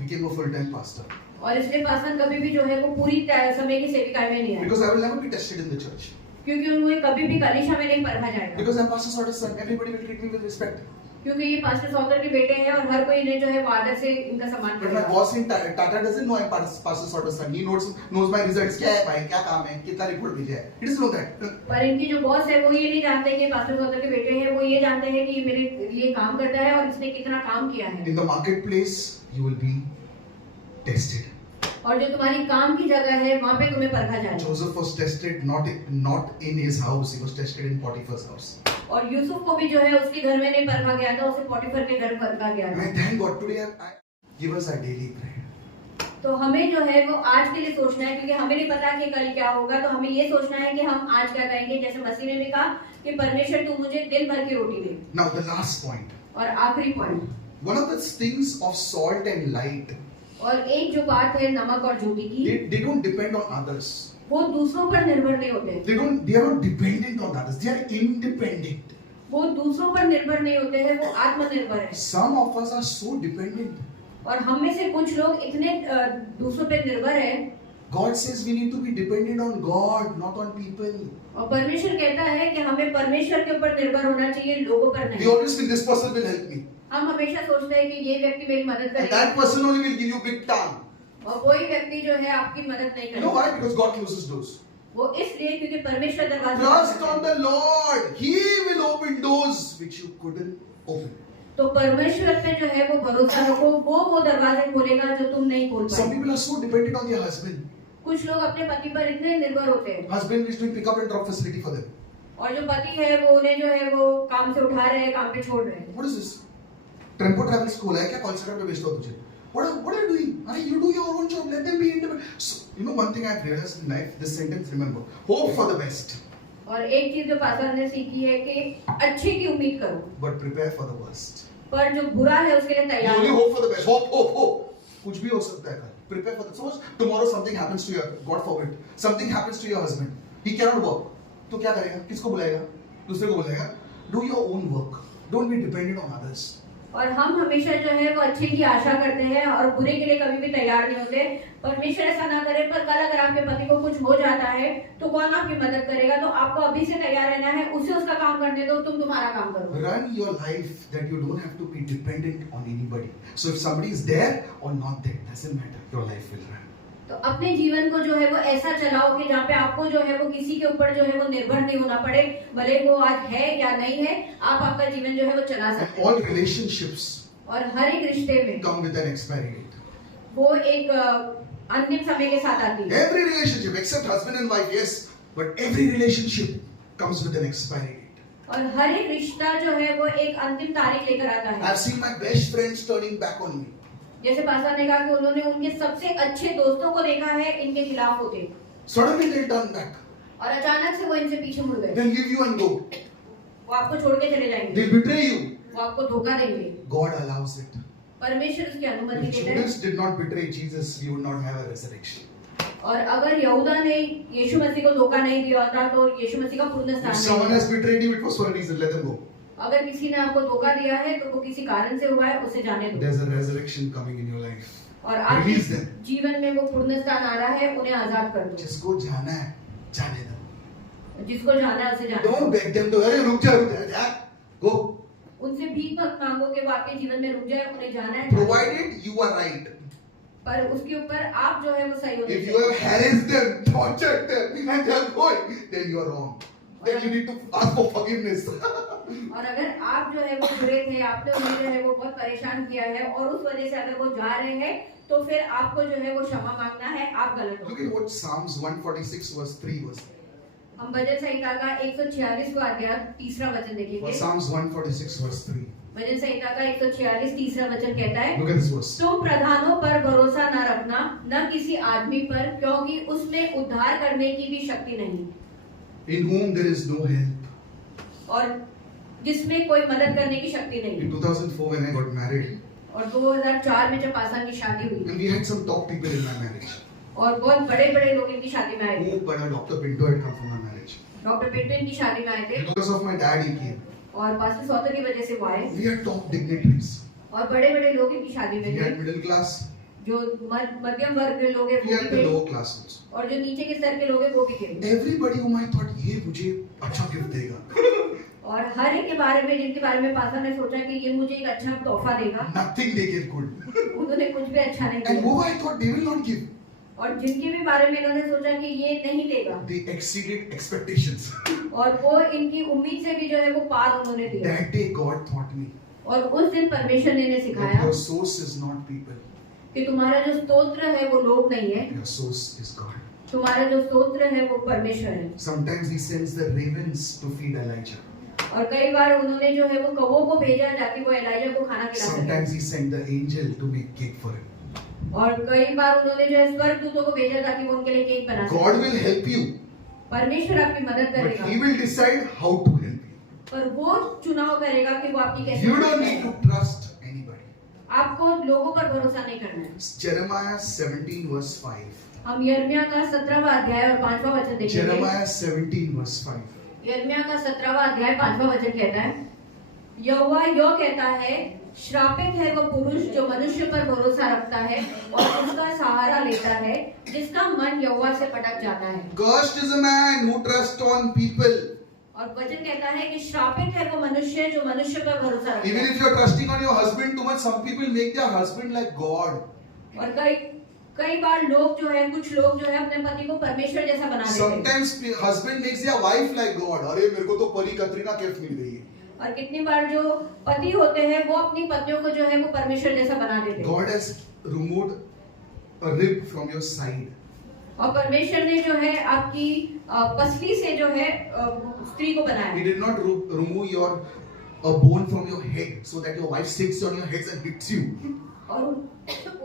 became a full-time pastor. और इसलिए पास्टर कभी भी जो है वो पूरी समय की सेविकाई में नहीं आए, Because I will never be tested in the church. क्योंकि उन्हें कभी भी कलीसिया में नहीं परखा जाएगा। Because I'm Pastor Sauter's son, everybody will treat me with respect. क्योंकि ये पास्टर सौतर के बेटे हैं और हर कोई इन्हें जो है वो आदर से इनका सम्मान But my करेगा। boss in Tata doesn't know I'm Pastor Sauter's son. He knows my results. क्या है भाई, क्या काम है, कितना रिपोर्ट भेजा है. He doesn't know that. पर इनकी जो बॉस है वो ये नहीं जानते कि पास्टर सौतर के बेटे हैं, वो ये जानते हैं कि ये मेरे लिए काम करता है और इसने कितना काम किया है। In the marketplace, you will be tested. और जो तुम्हारी काम की जगह है वहाँ पे तुम्हें परखा जाएगा। Joseph was tested not in his house. He was tested in Potiphar's house. और यूसुफ को भी जो है उसके घर में नहीं परखा गया था, उसे पोटीफर के घर परखा गया And था। I thank God today. I give us our daily bread. तो हमें जो है वो आज के लिए सोचना है, क्योंकि हमें नहीं पता कि कल क्या होगा, तो हमें ये सोचना है कि हम आज क्या करेंगे। जैसे मसीह ने भी कहा कि परमेश्वर तू मुझे दिन भर की रोटी दे। Now the last point. और आखिरी point, One of the things of salt and light, और एक जो बात है नमक और ज्योति की, they don't depend on others. वो दूसरों पर निर्भर नहीं होते। They are not dependent on others. They are independent. वो दूसरों पर निर्भर नहीं होते हैं, वो आत्मनिर्भर है। Some of us are so dependent. और हम में से कुछ लोग इतने दूसरों पर निर्भर है। God says we need to be dependent on God, not on people. और परमेश्वर कहता है कि हमें परमेश्वर के ऊपर निर्भर होना चाहिए, लोगों पर We नहीं। always think this person will help me. हम हमेशा सोचते हैं कि ये व्यक्ति मेरी मदद And करेगा, that person only will give you big tongue. और वही व्यक्ति जो है आपकी मदद नहीं You know करेगा। why? Because God closes doors. वो इसलिए क्योंकि परमेश्वर दरवाजा Trust बंद on करता है। the Lord. He will open doors which you couldn't open. तो परमेश्वर पे जो है वो भरोसा रखो, वो दरवाजे खोलेगा जो तुम नहीं खोल Some पाए। people are so dependent on their husband. कुछ लोग अपने पति पर इतने निर्भर होते हैं, Husband is doing pick up and drop facility for them. और जो पति है वो उन्हें जो है वो काम से उठा रहे हैं, काम पे छोड़ रहे हैं। What is this? Tempo travel school है क्या? Call center पे भेजता हूँ तुझे. What are you doing? You do your own job. Let them be independent. So, you know one thing I've realized in life. This sentence remember. Hope for the best. और एक चीज जो pastor ने सीखी है कि अच्छे की उम्मीद करो, but prepare for the worst. पर जो बुरा है उसके लिए You तैयार only हो। hope for the best. Hope. कुछ भी हो सकता है कल. Prepare for the. Suppose tomorrow something happens to your, God forbid, something happens to your husband. He cannot work. तो क्या करेगा? किसको बुलाएगा? दूसरे को बुलाएगा. Do your own work. Don't be dependent on others. और हम हमेशा जो है वो अच्छे की आशा करते हैं और बुरे के लिए कभी भी तैयार नहीं होते। परमेश्वर ऐसा ना करे, पर कल अगर आपके पति को कुछ हो जाता है तो कौन आपकी मदद करेगा? तो आपको अभी से तैयार रहना है, उसे उसका काम करने दो, तुम तुम्हारा काम करो। Run your life that you don't have to be dependent on anybody. So if somebody is there or not there, doesn't matter. Your life will run. तो अपने जीवन को जो है वो ऐसा चलाओ कि जहाँ पे आपको जो है वो किसी के ऊपर जो है वो निर्भर नहीं होना पड़े, भले वो आज है या नहीं है, आप आपका जीवन जो है वो चला And सकते all relationships हैं। और हर एक रिश्ते में come with an expiry date. वो एक अंतिम समय के साथ आती है। Every relationship, except husband and wife, yes, but every relationship comes with an expiry date. और हर एक रिश्ता जो है वो एक अंतिम तारीख लेकर आता है। I've seen my best friends turning back on me. जैसे पास्टर ने कहा कि उन्होंने उनके सबसे अच्छे दोस्तों को देखा है इनके खिलाफ होते, Suddenly they'll turn back. और अचानक से वो इनसे पीछे मुड़ गए। They'll leave you and go. वो आपको छोड़ के चले जाएंगे, They'll betray you. वो आपको धोखा देंगे। God allows it. परमेश्वर उसकी अनुमति If देता है। Judas did not betray Jesus, we would not have a resurrection. और अगर यहूदा ने यीशु मसीह को धोखा नहीं दिया होता तो यीशु मसीह का पूर्ण If स्थान someone नहीं has betrayed you, it was for a reason. Let them go. अगर किसी ने आपको धोखा दिया है तो वो किसी कारण से हुआ है, उसे जाने दो। There's a resurrection coming in your life. और आपके Release them. जीवन में वो पूर्ण स्थान आ रहा है, उन्हें आजाद कर दो। जिसको जाना है, जाने दो. जिसको जाना है उसे जाने दो। Don't beg them to. अरे रुक जा. Go. उनसे भीख मत मांगो कि वो आपके जीवन में रुक जाए, उन्हें जाना है। Provided you are right. पर उसके ऊपर आप जो है वो सही होने If you have harassed them, tortured them, and they are going, then you are wrong. Then you need to ask for forgiveness. और अगर आप जो है वो बुरे थे, आपने उन्हें जो है वो बहुत परेशान किया है और उस वजह से अगर वो जा रहे हैं तो फिर आपको जो है वो क्षमा मांगना है, आप गलत हो। Look at what Psalms 146 verse 3 was. हम भजन संहिता का 146वां अध्याय 3रा वचन देखेंगे। Psalms 146 verse 3. भजन संहिता का 146 3रा वचन कहता है, Look at this verse. तुम प्रधानों पर भरोसा न रखना, न किसी आदमी पर, क्योंकि उसमें उद्धार करने की भी शक्ति नहीं, In whom there is no help. और जिसमें कोई मदद करने की शक्ति नहीं। In 2004 when I got married, और 2004 में जब पासा की शादी हुई and we had some top people in my marriage. और बहुत बड़े बड़े लोग इनकी शादी में आए थे। Oh, but Dr. Pinto had come from my marriage. Doctor Pintu इनकी शादी में आए थे Because of my dad he came. और पास्टर सौतर की वजह से वो आए, We had top dignitaries. और बड़े बड़े लोग इनकी शादी में We थे, had middle class. जो मध्यम वर्ग के लोग हैं We वो had भी the थे, lower class also. और जो नीचे के स्तर के लोग हैं वो भी थे। Everybody whom I thought ये मुझे अच्छा गिफ्ट देगा. और हर एक के बारे में, जिनके बारे में पास्टर ने सोचा कि ये मुझे एक अच्छा तोहफा देगा, Nothing they gave good. उन्होंने कुछ भी अच्छा नहीं And दिया। who I thought they will not give. और जिनके भी बारे में इन्होंने सोचा कि ये नहीं देगा, They exceeded expectations. और वो इनकी उम्मीद से भी जो है वो पार उन्होंने दिया। That day God taught me और उस दिन परमेश्वर ने इन्हें that सिखाया your source is not people. कि तुम्हारा जो स्तोत्र है वो लोग नहीं है, Your source is God. तुम्हारा जो स्तोत्र है वो परमेश्वर है। Sometimes he sends the ravens to feed Elijah. और कई बार उन्होंने जो है वो कौवों को भेजा ताकि वो एलाइजा को खाना खिला Sometimes सके, he sent the angel to make cake for him. और कई बार उन्होंने जो है स्वर्गदूतों को भेजा ताकि वो उनके लिए केक बना God सके। will help you, परमेश्वर आपकी मदद but करेगा, he will decide how to help you. पर वो चुनाव करेगा कि वो आपकी कैसे You मदद don't करेगा। need to trust anybody. आपको लोगों पर भरोसा नहीं करना है। Jeremiah 17 verse 5. हम यिर्मयाह का 17वां अध्याय और 5वां वचन देखेंगे। Jeremiah 17 verse 5. यिर्मयाह का 17वां अध्याय 5वां वचन कहता है, यहोवा यो कहता है, श्रापित है वो पुरुष जो मनुष्य पर भरोसा रखता है और उसका सहारा लेता है, जिसका मन यहोवा से भटक जाता है। Cursed is a man who trusts on people. और वचन कहता है कि श्रापित है वो मनुष्य जो मनुष्य पर भरोसा रखता Even है। if you are trusting on your husband too much, some people make their husband like God. और कई बार लोग जो है, कुछ लोग जो है अपने पति को परमेश्वर जैसा बना देते हैं। Sometimes husband makes their wife like God. अरे मेरे को तो परी कतरीना कैफ मिल गई है. और कितनी बार जो पति होते हैं वो अपनी पत्नियों को जो है वो परमेश्वर जैसा बना देते हैं। God has removed a rib from your side. और परमेश्वर ने जो है आपकी पसली से जो है स्त्री को बनाया। He did not remove your a bone from your head so that your wife sits on your head and hits you. और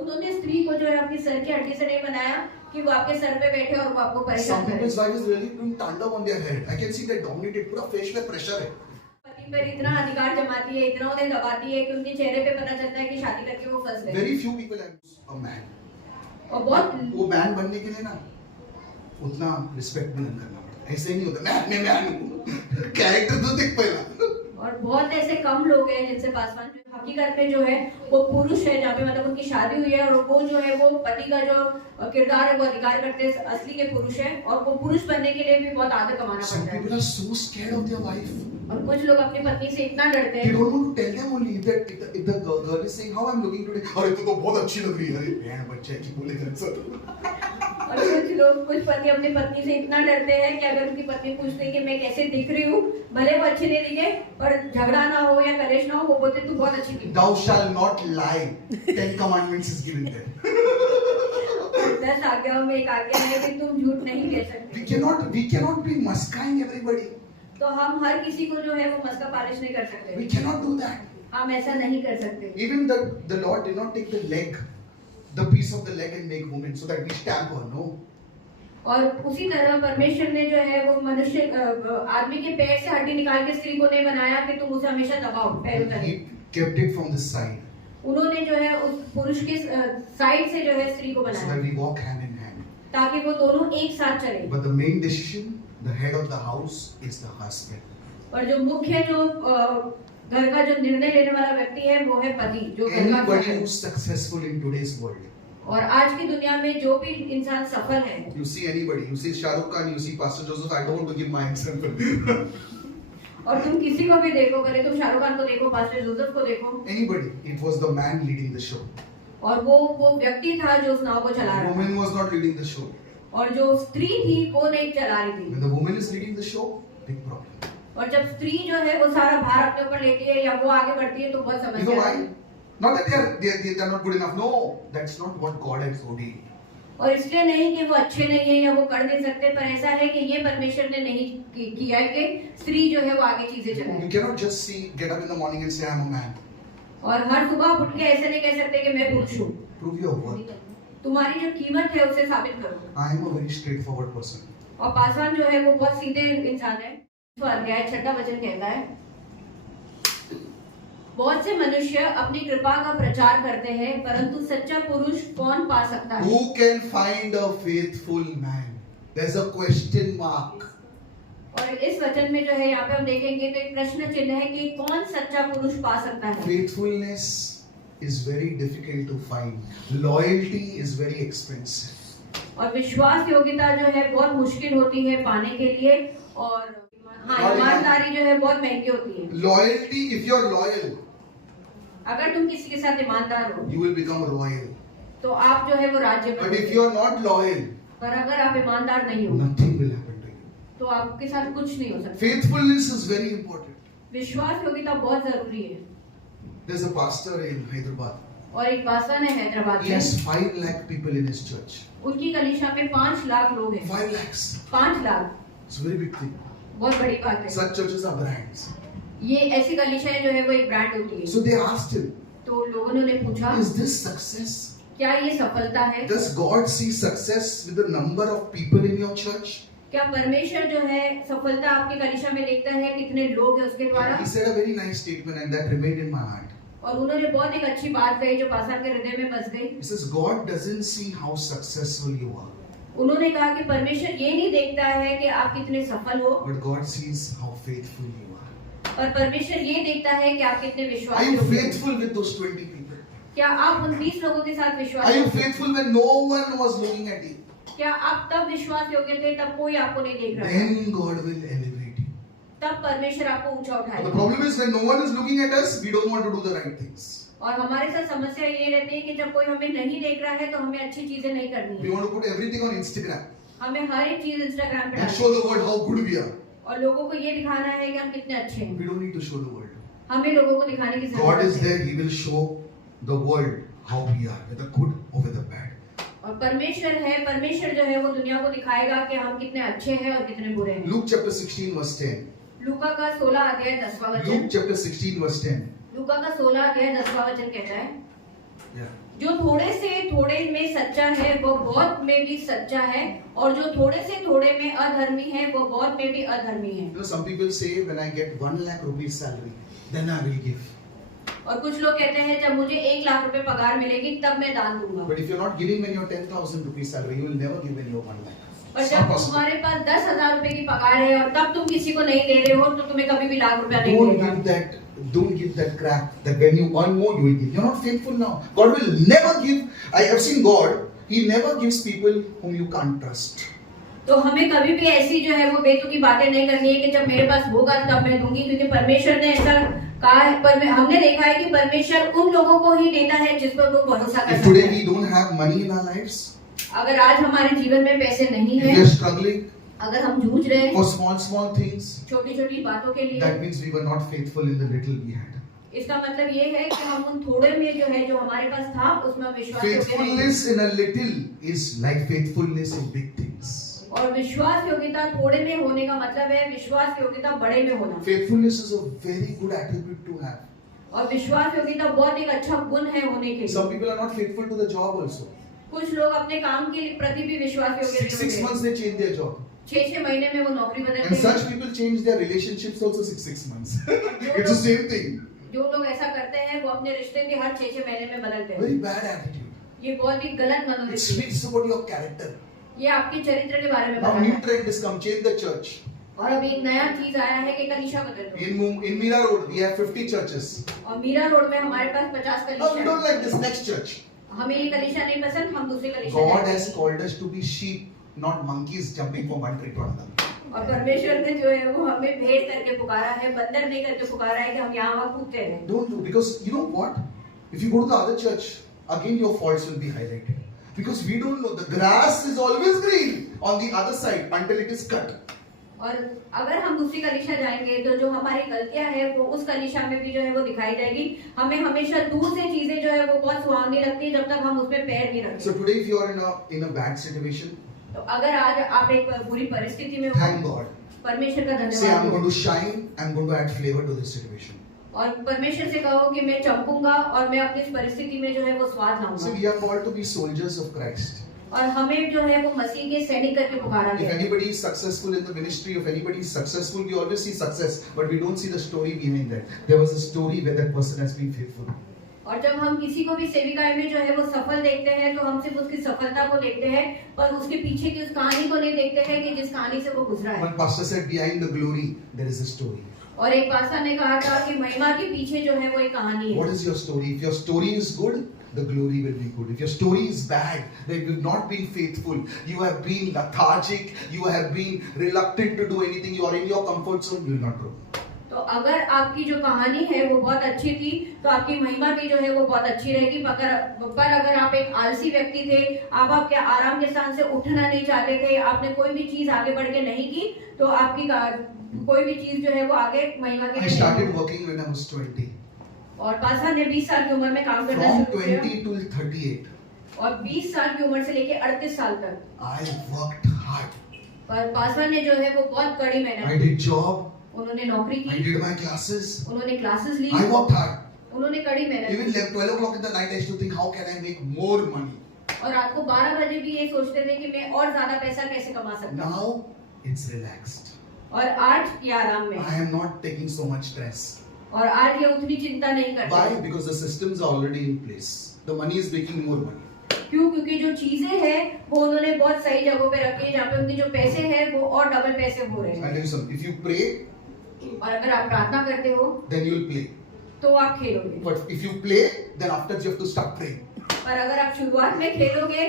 उन्होंने स्त्री को जो है अपनी सर की हड्डी से नहीं बनाया कि वो आपके सर पे बैठे और वो आपको Some परेशान करे। people's wife is really doing तांडव on their head. I can see that dominated. पूरा फेस में प्रेशर है. पति पर इतना अधिकार जमाती है, इतना उन्हें दबाती है कि उनके चेहरे पे पता चलता है कि शादी करके वो फंस गए। Very few people have a man. और बहुत वो मैन बनने के लिए ना उतना रिस्पेक्ट भी करना पड़ता है. ऐसे नहीं होता मैं हूँ. कैरेक्टर तो देख पहला. और बहुत ऐसे कम लोग हैं जिनसे पासवान जो हकीकत में जो है वो पुरुष है, जहाँ पे मतलब उनकी शादी हुई है और वो जो है वो पति का जो किरदार है वो अधिकार करते हैं, असली के पुरुष है। और वो पुरुष बनने के लिए भी बहुत आदत कमाना Some पड़ता है। people are so scared of their wife. और कुछ लोग अपनी पत्नी से इतना डरते They हैं। don't want to tell them only that if the girl is saying how I'm looking today. अरे तू तो बहुत अच्छी लग रही है. अरे बहन बच्चे की बोले कर सर. और कुछ पति अपनी पत्नी से इतना डरते हैं कि अगर उनकी पत्नी पूछते कि मैं कैसे दिख रही हूँ, भले वो अच्छी नहीं दिखे पर झगड़ा ना हो या कलेश ना हो, वो बोलते तू बहुत अच्छी दिखती। Thou shall not lie. 10 commandments is given there. 10 आज्ञाओं में एक आज्ञा है कि तुम झूठ नहीं कह सकते। We cannot be maskaying everybody. तो हम हर किसी को जो है वो मस्का पालिश नहीं कर सकते। We cannot do that. हम ऐसा नहीं कर सकते। Even the Lord did not take the leg, the piece of the leg and make woman so that we stamp her. No. और उसी तरह परमेश्वर ने जो है वो मनुष्य आदमी के पैर से हड्डी निकाल के स्त्री को नहीं बनाया कि तुम उसे हमेशा दबाओ पैरों तले। He kept it from the side उन्होंने जो है उस पुरुष के साइड से जो है स्त्री को so बनाया that we walk hand in hand. ताकि वो दोनों एक साथ चले। But the main decision, the head of the house is the husband. और जो मुख्य जो घर का जो निर्णय लेने वाला व्यक्ति है वो है पति, जो घर का Anybody है। who's successful in today's world. और आज की दुनिया में जो भी इंसान सफल है, You see anybody, you see Shah Rukh Khan, you see Pastor Joseph. I don't want to give my example. और तुम किसी को भी देखो, भले तुम शाहरुख खान को देखो, पास्टर जोसेफ को देखो, Anybody, it was the man leading the show. और वो व्यक्ति था जो उस नाव को चला रहा था। Woman was not leading the show. और जो स्त्री थी वो नहीं चला रही थी। When the woman is leading the show, big problem. और जब स्त्री जो है वो सारा भार अपने ऊपर लेती है या वो आगे बढ़ती है तो बहुत You know समस्या why? है। Not that they are not good enough. No, that's not what God has ordained. और इसलिए नहीं कि वो अच्छे नहीं है या वो कर नहीं सकते, पर ऐसा है कि ये परमेश्वर ने नहीं किया है कि स्त्री जो है वो आगे चीजें चलाए। You cannot just get up in the morning and say I'm a man. और हर सुबह उठ के ऐसे नहीं कह सकते कि मैं पुरुष हूँ। Prove your worth. तुम्हारी जो कीमत है उसे साबित करो। I am a very straightforward person. और पासवान जो है वो बहुत सीधे इंसान है। तो अध्याय 6 वचन कहता है, बहुत से मनुष्य अपनी कृपा का प्रचार करते हैं, परंतु सच्चा पुरुष कौन पा सकता है? Who can find a faithful man? There's a question mark. और इस वचन में जो है यहाँ पे हम देखेंगे तो एक प्रश्न चिन्ह है कि कौन सच्चा पुरुष पा सकता है? Faithfulness is very difficult to find. Loyalty is very expensive. और विश्वास योग्यता जो है बहुत मुश्किल होती है पाने के लिए, और हाँ, ईमानदारी जो है बहुत महंगी होती है। Loyalty, if you're loyal, अगर तुम किसी के साथ ईमानदार हो you will become royal. तो आप जो है वो राज्य But बन if जाओगे। you're not loyal, पर अगर आप ईमानदार नहीं हो nothing will happen to you. तो आपके साथ कुछ नहीं हो सकता। Faithfulness is very important. विश्वास योग्यता बहुत जरूरी है। There's a pastor in Hyderabad. और एक पास्टर है हैदराबाद He में, has 5 lakh people in his church. उनकी कलीसिया में 5 लाख लोग हैं। 5 lakhs. 5 lakh It's a very big thing. बहुत बड़ी बात है। Such churches are brands. ये ऐसी कलीसिया जो है वो एक ब्रांड होती है। So they asked him, तो लोगों ने उन्हें पूछा, is this success? क्या ये सफलता है? Does God see success with the number of people in your church? क्या परमेश्वर जो है सफलता आपकी कलीसिया में देखता है कितने लोग हैं उसके द्वारा? He said a very nice statement and that remained in my heart. और उन्होंने बहुत एक अच्छी बात कही जो पास्टर के हृदय में बस गई। He says, God doesn't see how successful you are, उन्होंने कहा कि परमेश्वर ये नहीं देखता है कि आप कितने सफल हो, but God sees how faithful you are. और परमेश्वर ये देखता है कि आप कितने Are you विश्वासी हो। faithful with those 20 people? क्या आप उन 20 लोगों के साथ विश्वास Are you करते हैं? faithful when no one was looking at you? क्या आप तब विश्वास योग्य थे तब कोई आपको नहीं देख रहा था? Then God will elevate you. तब परमेश्वर आपको ऊंचा But the उठाएगा। problem is when no one is looking at us, we don't want to do the right things. और हमारे साथ समस्या ये रहती है कि जब कोई हमें नहीं देख रहा है तो हमें अच्छी चीजें नहीं करनी We है। want to put everything on Instagram हमें हर एक चीज इंस्टाग्राम पे and डालनी show the world how good we are. है और लोगों को ये दिखाना है कि हम कितने अच्छे हैं। We don't need to show the world. हमें लोगों को दिखाने की God जरूरत is है। there, He will show the world how we are, whether good or whether bad. और परमेश्वर है, परमेश्वर जो है वो दुनिया को दिखाएगा कि हम कितने अच्छे हैं और कितने बुरे हैं। Luke chapter 16 verse 10. लूका का 16 अध्याय 10वां वचन। Luke chapter 16 verse 10. लूका का 16 अध्याय 10वां वचन कहता है, Yeah. जो थोड़े से थोड़े में सच्चा है वो बहुत में भी सच्चा है, और जो थोड़े से थोड़े में अधर्मी है वो बहुत में भी अधर्मी है। You know, some people say when I get 1 lakh rupees salary, then I will give. और कुछ लोग कहते हैं जब मुझे 1 लाख रुपए पगार मिलेगी तब मैं दान दूंगा। But if you're not giving when you're 10,000 rupees salary, you will never give when you're 1 lakh. और It's जब not possible. तुम्हारे पास 10,000 रुपए की पगार है और तब तुम किसी को नहीं दे रहे हो तो तुम्हें कभी भी लाख रुपया नहीं मिलेगा। Don't give that crap that when you earn more you will give. You're not faithful now. God will never give. I have seen God. He never gives people whom you can't trust. तो हमें कभी भी ऐसी जो है वो बेतुकी बातें नहीं करनी है कि जब मेरे पास होगा तब मैं दूंगी, क्योंकि परमेश्वर ने ऐसा कहा है। पर हमने देखा है कि परमेश्वर उन लोगों को ही देता है जिस पर वो भरोसा कर If सकता today है। we don't have money in our lives, अगर आज हमारे जीवन में पैसे नहीं if है, we are struggling अगर हम जूझ रहे हैं for small things, छोटी छोटी बातों के लिए, that means we were not faithful in the little we had. इसका मतलब ये है कि हम उन थोड़े में जो है जो हमारे पास था उसमें विश्वास योग्य नहीं है। Faithfulness in a little is like faithfulness in big things. और विश्वास योग्यता थोड़े में होने का मतलब है विश्वास योग्यता बड़े में होना। Faithfulness is a very good attribute to have. और विश्वास योग्यता बहुत एक अच्छा गुण है होने के Some लिए। people are not faithful to the job also. कुछ लोग अपने काम के प्रति भी विश्वास योग्य नहीं 6 होते। months they change their job. 6 महीने में वो नौकरी And बदलते such हैं। people change their relationships also 6 months. It's the same thing. जो लोग ऐसा करते हैं वो अपने रिश्ते भी हर 6 महीने में बदलते हैं। Very bad attitude. ये बहुत ही गलत It मनोवृत्ति है। speaks about your character. ये आपके चरित्र के बारे में Now बताता new है। trend has come, change the church. और अभी एक नया चीज आया है कि कलीसिया बदल दो। In Mira Road, we have 50 churches. और मीरा रोड में हमारे पास 50 Now we don't कलीसिया like this next church. हमें ये कलीसिया नहीं पसंद, हम दूसरे कलीसिया God जाते has हैं। called us to be sheep, not monkeys jumping from one tree to another. और परमेश्वर ने जो है वो हमें भेड़ करके पुकारा है, बंदर नहीं करके पुकारा है कि हम यहाँ वहाँ कूदते रहें। Don't do, because you know what? If you go to the other church, again your faults will be highlighted. Because we don't know, the grass is always green on the other side until it is cut. और अगर हम दूसरी कलीसिया जाएंगे तो जो हमारी गलतियां हैं वो उस कलीसिया में भी जो है वो दिखाई जाएगी। हमें हमेशा दूर से चीजें जो है वो बहुत सुहावनी लगती है जब तक हम उसमें पैर नहीं रखते। So today if you are in a bad situation, तो अगर आज आप एक बुरी परिस्थिति में हो, thank God. परमेश्वर का Say I'm धन्यवाद going करो। to shine, I'm going to add flavor to this situation. और परमेश्वर से कहो कि मैं चमकूंगा और मैं अपनी इस परिस्थिति में जो है वो स्वाद So लाऊंगा। we are called to be soldiers of Christ. और हमें जो है वो मसीह के सैनिक करके पुकारा If गया है। anybody is successful in the ministry, if anybody is successful, we always see success, but we don't see the story behind that. There was a story where that person has been faithful. और जब हम किसी को भी सेविकाई में जो है वो सफल देखते हैं तो हम सिर्फ उसकी सफलता को देखते हैं पर उसके पीछे की उस कहानी को नहीं देखते हैं कि जिस कहानी से वो गुजरा है। One pastor said, behind the glory, there is a story. और एक पास्टर ने कहा था कि महिमा के पीछे जो है वो एक कहानी है। What is your story? If your story is good, the glory will be good. If your story is bad, that you've not been faithful, you have been lethargic, you have been reluctant to do anything, you are in your comfort zone, you will not grow. तो अगर आपकी जो कहानी है वो बहुत अच्छी थी तो आपकी महिमा भी जो है वो बहुत अच्छी रहेगी। पर अगर आप एक आलसी व्यक्ति थे, आप आपके आराम के स्थान से उठना नहीं चाहते थे, आपने कोई भी चीज आगे बढ़ के नहीं की तो आपकी कोई भी चीज जो है वो आगे महिमा के I लिए started नहीं। working when I was 20. और पास्टर ने 20 साल की उम्र में काम करना From शुरू किया 20 to 38, और 20 साल की उम्र से लेके 38 साल तक I worked hard. पर पास्टर ने जो है वो बहुत कड़ी मेहनत I did job, उन्होंने नौकरी I की, did my classes, उन्होंने क्लासेस ली, I worked hard. उन्होंने कड़ी मेहनत Even की। 12 o'clock in the night, I used to think, how can I make more money? और रात को 12 बजे भी ये सोचते थे कि मैं और ज्यादा पैसा कैसे कमा सकता हूँ। Now it's relaxed. और आज ये आराम में I am not taking so much stress. और आज ये उतनी चिंता नहीं करता। Why? Because the systems are already in place. The money is making more money. क्यों? क्योंकि जो चीजें हैं वो उन्होंने बहुत सही जगहों पे रखी है जहाँ पे उनके जो पैसे हैं वो और डबल पैसे हो रहे I'll हैं। tell you something. If you pray, और अगर आप प्रार्थना करते हो then you'll play. तो आप खेलोगे, But if you play, then after you have to start praying. पर अगर आप शुरुआत में खेलोगे,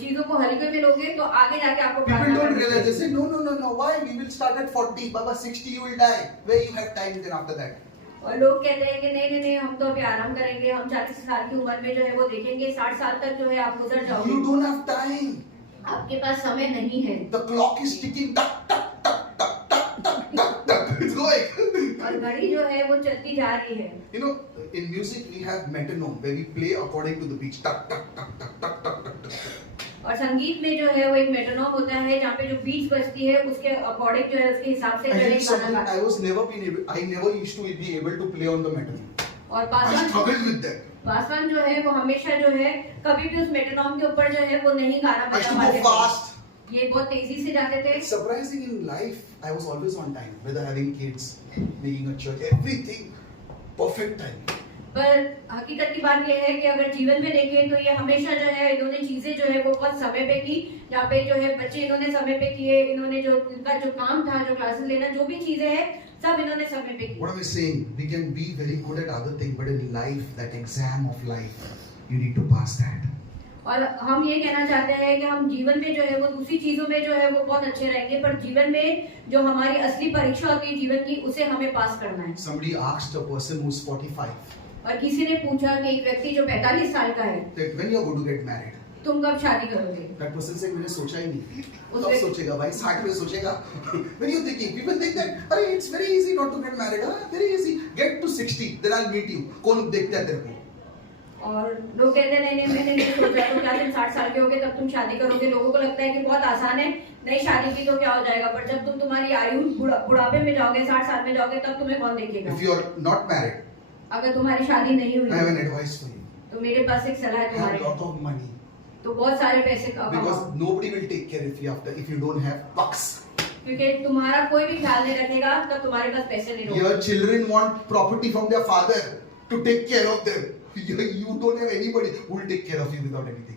चीजों को हल्के में लोगे तो आगे जाके आपको People प्रार्थना don't करनी realize. They पड़ेगी। say, no. Why? We will start at 40. Baba, 60 you will die. Where you have time then after that? और लोग कहते हैं कि नहीं हम तो अभी आराम करेंगे, हम 40 साल की उम्र में जो है वो देखेंगे, 60 साल तक जो है आप गुजर जाओगे। You don't have time. आपके पास समय नहीं है The clock is ticking. Tuck, tuck, tuck, tuck, tuck, tuck, tuck, tuck. It's going. और घड़ी जो है वो चलती जा रही है। You know, in music we have metronome where we play according to the beat. Tuck, tuck, tuck, tuck, tuck, tuck, tuck, tuck. और संगीत में जो है वो एक मेट्रोनोम होता है जहाँ पे जो बीट्स बजती है उसके अकॉर्डिंग जो है उसके हिसाब से I जो है did something. गाना गाता I never used to be able to play on the metronome. और I Paswan struggled with that. Paswan जो है वो हमेशा जो है कभी भी उस मेट्रोनॉम के ऊपर जो है वो नहीं गाना I used बजा to go पाते थे। fast. ये बहुत तेजी से जाते थे। It's surprising in life, I was always on time, whether having kids, making a church, everything, perfect time. पर हकीकत की बात यह है कि अगर जीवन में देखें तो ये हमेशा जो है इन्होंने चीजें जो है वो बहुत समय पे की। जहाँ पे जो है बच्चे इन्होंने समय पे किए, इन्होंने जो इनका जो काम था, जो क्लासेस लेना, जो भी चीजें हैं सब इन्होंने समय पे की। What am I saying? We can be very good at other things, but in life, that exam of life, you need to pass that. और हम ये कहना चाहते हैं कि हम जीवन में जो है वो दूसरी चीजों में जो है वो बहुत अच्छे रहेंगे, पर जीवन में जो हमारी असली परीक्षा होती है जीवन की, उसे हमें पास करना है। Somebody asked a person who's 45 और किसी ने पूछा कि एक व्यक्ति जो 45 साल का है, that when you're going to get married. तुम कब शादी करोगे? That person said, मैंने सोचा ही नहीं। उस कब व्यक्ति- सोचेगा भाई? 60 में सोचेगा। When you thinking, people think that, अरे it's very easy not to get married, very easy. Get to 60, then I'll meet you. कौन देखता है तेरे को? और लोग कहते हैं नहीं मैंने नहीं सोचा, तो क्या तुम 60 साल के होगे तब तुम शादी करोगे? लोगों को लगता है कि बहुत आसान है, नहीं शादी की तो क्या हो जाएगा, पर जब तुम तुम्हारी आयु बुढ़ापे में जाओगे, 60 साल में जाओगे, तब तुम्हें कौन देखेगा? If you're not married, अगर तुम्हारी शादी नहीं हुई I have an advice for you. तो मेरे पास एक सलाह है Have तुम्हारे a lot of money. तो बहुत सारे पैसे कमाओ, Because nobody will take care if you don't have bucks. क्योंकि तुम्हारा कोई भी ख्याल नहीं रखेगा तब तुम्हारे पास पैसे नहीं होंगे। Your children want property from their father to take care of them. You don't have anybody who will take care of you without anything.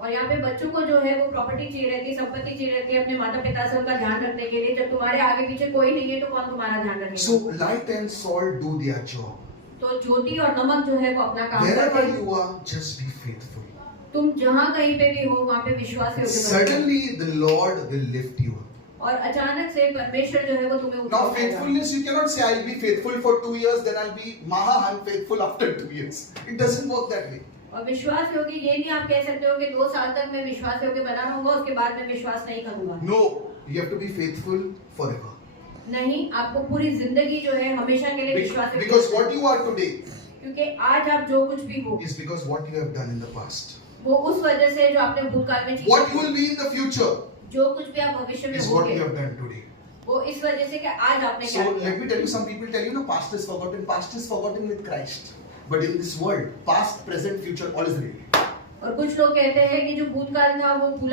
और यहाँ पे बच्चों को जो है वो प्रॉपर्टी चाहिए रहती है, संपत्ति चाहिए रहती है अपने माता पिता से उनका ध्यान रखने के लिए। जब तुम्हारे आगे पीछे कोई नहीं है तो कौन तुम्हारा ध्यान रखेगा? So light and salt do their job. तो ज्योति और नमक जो है वो अपना काम करते Wherever हैं। you are, just be faithful. तुम जहाँ कहीं पे भी हो वहाँ पे विश्वास योग्य बनो। Suddenly the Lord will lift you up. और अचानक से परमेश्वर जो है वो तुम्हें Now उठाएगा। faithfulness, you cannot say I'll be faithful for 2 years, then I'll be Maha unfaithful after 2 years. It doesn't work that way. और विश्वास योग्य ये नहीं आप कह सकते हो कि 2 साल तक मैं विश्वास योग्य बना रहूंगा, उसके बाद मैं विश्वास नहीं करूंगा। No, you have to be faithful forever. नहीं, आपको पूरी जिंदगी जो है हमेशा के लिए विश्वास योग्य Because what you are today क्योंकि आज आप जो कुछ भी हो is because what you have done in the past. वो उस वजह से जो आपने भूतकाल में What you will be in the future जो कुछ भी आप भविष्य में is what you होगे have done today. वो इस वजह से कि आज आपने So क्या let me किया। tell you, some people tell you, no, past is forgotten. Past is forgotten with Christ. But in this world, past, present, future, all is ready. और कुछ लोग कहते हैं कि जो भूतकाल था वो भूल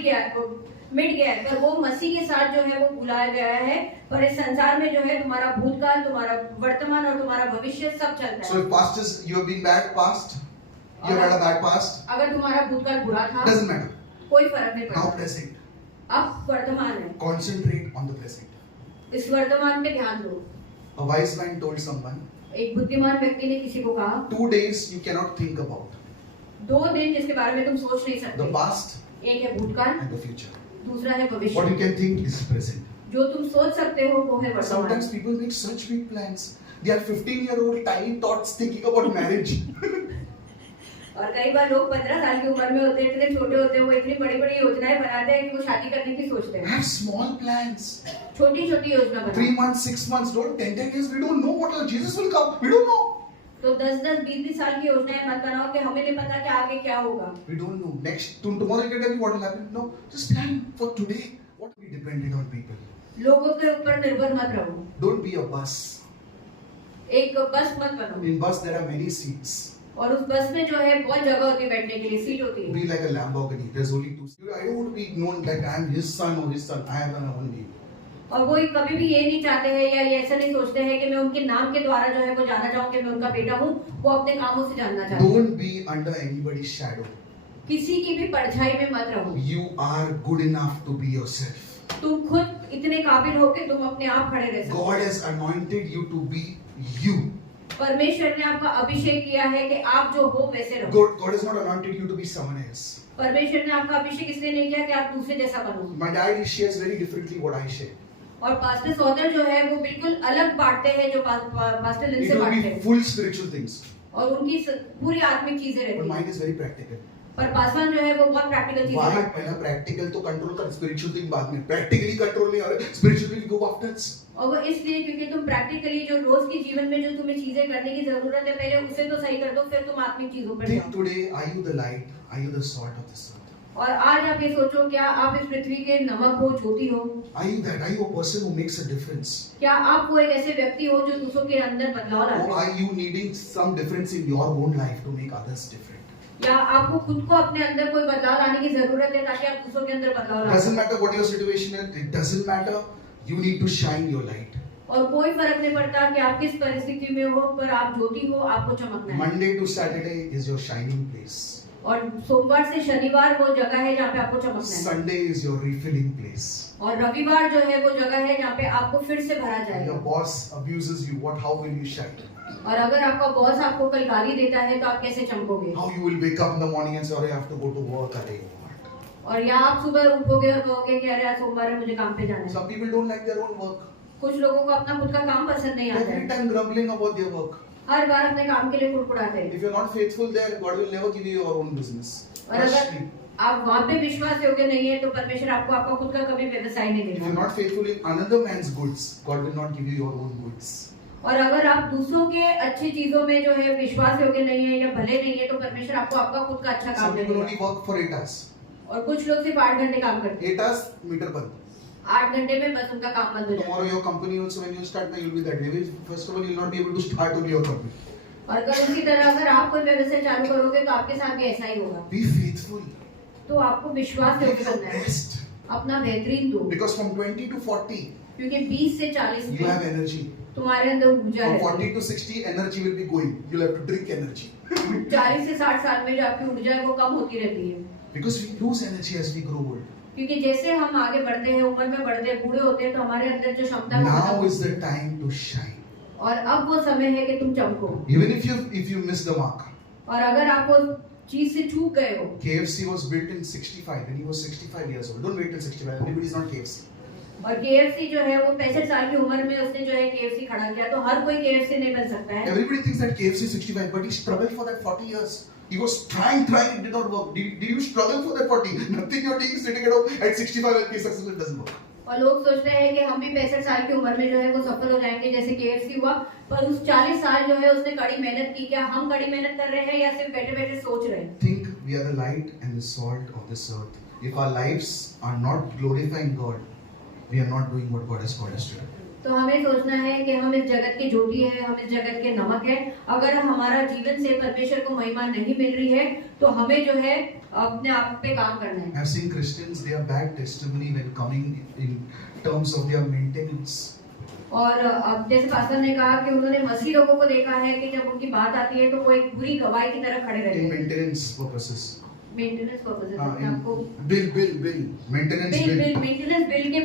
गया वो मिट गया है, पर वो मसीह के साथ जो है वो भुलाया गया है। पर इस संसार में जो है तुम्हारा भूतकाल, तुम्हारा वर्तमान और तुम्हारा भविष्य सब चलता So है। if past is, you have been bad past, you have had a bad past, अगर तुम्हारा भूतकाल बुरा था doesn't matter. कोई फर्क नहीं Now पड़ता, present. अब वर्तमान है, Concentrate on the present. इस वर्तमान पे ध्यान दो। A wise man told someone, एक बुद्धिमान व्यक्ति ने किसी को कहा 2 days you cannot think about 2 दिन जिसके बारे में तुम सोच नहीं the सकते, past एक है भूतकाल, and the future. दूसरा है What भविष्य। you can think is present. जो तुम सोच सकते हो वो है वर्तमान। Sometimes people make such big plans. They are 15-year-old tiny tots thinking about marriage. और कई बार लोग 15 साल की उम्र में होते हैं, इतने छोटे होते हैं, वो इतनी बड़ी बड़ी योजनाएं बनाते हैं कि वो शादी करने की सोचते हैं। Have small plans. छोटी छोटी योजना 3 बनाओ। months, 6 months, don't 10 years. We don't know what Jesus will come. We don't know. तो 10-10, 20-20 साल की योजनाएं मत बनाओ कि हमें नहीं पता कि आगे क्या होगा। We don't know. Tomorrow you can tell me what will happen. No, just plan for today. What will be dependent on people. लोगों के ऊपर निर्भर मत रहो, Don't be a bus. एक बस मत बनो। In bus there are many seats. और उस बस में जो है बहुत जगह होती है बैठने के लिए, सीट होती है। Be like a Lamborghini. There's only 2 seats. I don't want to be known that I am his son or his son. I am an only. और वो कभी भी ये नहीं चाहते हैं या ये ऐसा नहीं सोचते हैं कि मैं उनके नाम के द्वारा जो है वो जाना चाहूँ कि मैं उनका बेटा हूँ। वो अपने कामों से जानना चाहते हैं। Don't be under anybody's shadow. किसी की भी परछाई में मत रहो। You are good enough to be yourself. तुम खुद इतने काबिल हो कि तुम अपने आप खड़े रह सकते हो। God has anointed you to be you. परमेश्वर ने आपका अभिषेक किया है कि आप जो हो वैसे रहो। God has not anointed you to be someone else. परमेश्वर ने आपका अभिषेक इसलिए नहीं किया कि आप दूसरे जैसा बनो। My dad, he shares very differently what I share. और पास्टर सौदर जो है वो बिल्कुल अलग बांटते हैं जो पास्टर लिन It से will बांटते be हैं, full spiritual things. और उनकी पूरी आत्मिक चीजें But रहती हैं। mine is very practical. पर पासवान जो है वो बहुत प्रैक्टिकल चीजें Why? बांटते हैं। पहला practical तो control कर, spiritual thing बाद में. Practically control नहीं आ रहा, spiritually go afterwards. और वो इसलिए क्योंकि तुम प्रैक्टिकली जो रोज के जीवन में जो तुम्हें चीजें करने की जरूरत है पहले उसे तो सही कर दो, फिर तुम आत्मिक चीजों पर Think जाओ। today, are you the light? Are you the salt of this earth? और आज आप ये सोचो, क्या आप इस पृथ्वी के नमक हो, ज्योति हो? Are you that? Are you a person who makes a difference? क्या आप वो एक ऐसे व्यक्ति हो जो दूसरों के अंदर बदलाव Or लाते are हो? you needing some difference in your own life to make others different? या आपको खुद को अपने अंदर कोई बदलाव लाने की जरूरत है ताकि आप दूसरों के अंदर बदलाव ला Doesn't सकें? matter what your situation is. It doesn't matter. You need to shine your light. और कोई फर्क नहीं पड़ता कि आप किस परिस्थिति में हो, पर आप ज्योति हो, आपको चमकना है। Monday to Saturday is your shining place. और सोमवार से शनिवार वो जगह है जहाँ पे आपको चमकना है। Sunday is your refilling place. और रविवार जो है वो जगह है जहाँ पे आपको फिर से भरा If जाएगा। your boss abuses you, how will you shine? और अगर आपका बॉस आपको कल गाली देता है तो आप कैसे चमकोगे? How you will wake up in the morning and say, "Oh, I have to go to work today." और या आप सुबह उठोगे और कहोगे कि अरे आज सोमवार है, मुझे काम पे जाना है। Some people don't like their own work. कुछ लोगों को अपना खुद का काम पसंद नहीं आता Every है, time grumbling about their work. हर बार अपने काम के लिए कुड़कुड़ाते हैं। If you're not faithful there, God will never give you your own business. और अगर आप वहाँ पे विश्वास योग्य नहीं है तो परमेश्वर आपको आपका खुद का कभी व्यवसाय नहीं If you're देगा। not faithful in another man's goods, God will not give you your own goods. और अगर आप दूसरों के अच्छी चीजों में जो है विश्वास योग्य नहीं है या भले नहीं है तो परमेश्वर आपको आपका खुद का अच्छा काम Some people देगा। only work for 8 hours. और कुछ लोग सिर्फ 8 घंटे काम करते हैं। 8 hours, meter बंद. 8 घंटे में बस उनका काम बंद हो जाता Tomorrow है। your company also, when you start, now you'll be that way. First of all, you'll not be able to start only your company. और अगर उसी तरह अगर आप कोई व्यवसाय चालू करोगे तो आपके साथ भी ऐसा ही होगा। Be faithful. तो आपको विश्वास Give योग्य your बनना है, best. अपना बेहतरीन दो, Because from 20 to 40, क्योंकि 20 से 40 you have में energy. तुम्हारे अंदर ऊर्जा From है। 40 to 60, energy will be going. You'll have to drink energy. 40 से 60 साल में जो आपकी ऊर्जा है वो कम होती रहती है, Because we lose energy as we grow old. क्योंकि जैसे हम आगे बढ़ते हैं, उम्र में बढ़ते हैं, बूढ़े होते हैं तो हमारे अंदर जो क्षमता है वो खत्म Now is होती the है। time to shine. और अब वो समय है कि तुम चमको। Even if you miss the mark. और अगर आप वो चीज से चूक गए हो, KFC was built in 65 when he was 65 years old. Don't wait till 65. Everybody is not KFC. और KFC जो है वो 65 साल की उम्र में उसने जो है KFC खड़ा किया, तो हर कोई KFC नहीं बन सकता है। Everybody thinks that KFC is 65, but he struggled for that 40 years. He was trying, it did not work. Did you struggle for that 40? Nothing you're doing sitting at home at 65 and be successful, it doesn't work. और लोग सोचते हैं कि हम भी 65 साल की उम्र में जो है वो सफल हो जाएंगे जैसे KFC हुआ, पर उस 40 साल जो है उसने कड़ी मेहनत की। क्या हम कड़ी मेहनत कर रहे हैं या सिर्फ बैठे बैठे सोच रहे हैं? Think we are the light and the salt of this earth. If our lives are not glorifying God, we are not doing what God has called us to do. तो हमें सोचना है कि हम इस जगत के ज्योति है, हम इस जगत के नमक है। अगर हमारा जीवन से परमेश्वर को महिमा नहीं मिल रही है तो हमें जो है अपने आप पे काम करना है। I've seen Christians, they are bad testimony when coming in terms of their maintenance. और अब जैसे पास्टर ने कहा कि उन्होंने मसीह लोगों को देखा है कि जब उनकी बात आती है तो वो एक बुरी गवाही की तरह खड़े रहते In हैं। maintenance purposes. Maintenance purposes In आपको bill, maintenance bill. Maintenance bill के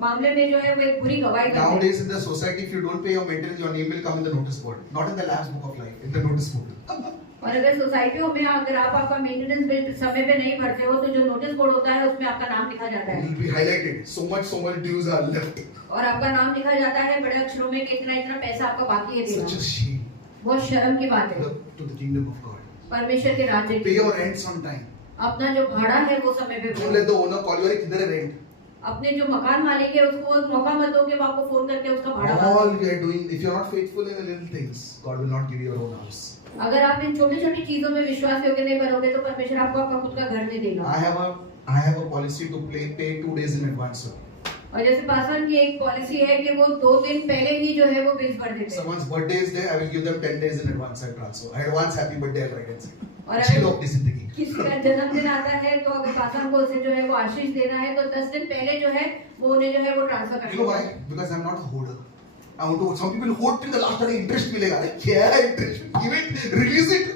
मामले में जो है वो एक बुरी गवाही करते हैं। Nowadays in the society, if you don't pay your maintenance, your name will come in the notice board, not in the Lamb's Book of Life, in the notice board. और अगर सोसाइटियों में अगर आप आपका मेंटेनेंस बिल समय पे नहीं भरते हो तो जो नोटिस बोर्ड होता है उसमें आपका नाम लिखा जाता It है will be highlighted. So much dues are left. और आपका नाम लिखा जाता है बड़े अक्षरों में कि इतना इतना पैसा आपका बाकी है Such देना। a shame बहुत शर्म की बात है। to the kingdom of God. परमेश्वर के राज्य Pay की your rents on time. अपना जो भाड़ा है वो समय पे Don't भरो। let the owner call you, किधर है rent? अपने जो मकान मालिक है उसको मौका मत दो कि वो आपको फोन करके उसका भाड़ा मांगे। All we are doing, if you are not faithful in the little things, God will not give you your own house. अगर आप इन छोटी छोटी चीजों में विश्वास योग्य नहीं करोगे तो परमेश्वर आपको आपका खुद का घर नहीं देगा। I have a policy to pay 2 days in advance. Sir. और जैसे पासवान की एक पॉलिसी है कि वो 2 दिन पहले ही जो है वो बिल्स भर देते हैं। Someone's birthday is there, I will give them 10 days in advance. I transfer. Advance happy birthday, I'll write and say. और जिलो अपनी जिंदगी। किसी का जन्मदिन आता है तो अगर पासवान को उसे जो है वो आशीष देना है तो 10 दिन पहले जो है वो उन्हें जो है वो ट्रांसफर You करना know है। why? Because I'm not a hoarder. I want to. Some people hoard till the last day. Interest मिलेगा। अरे क्या है interest? Give it, release it.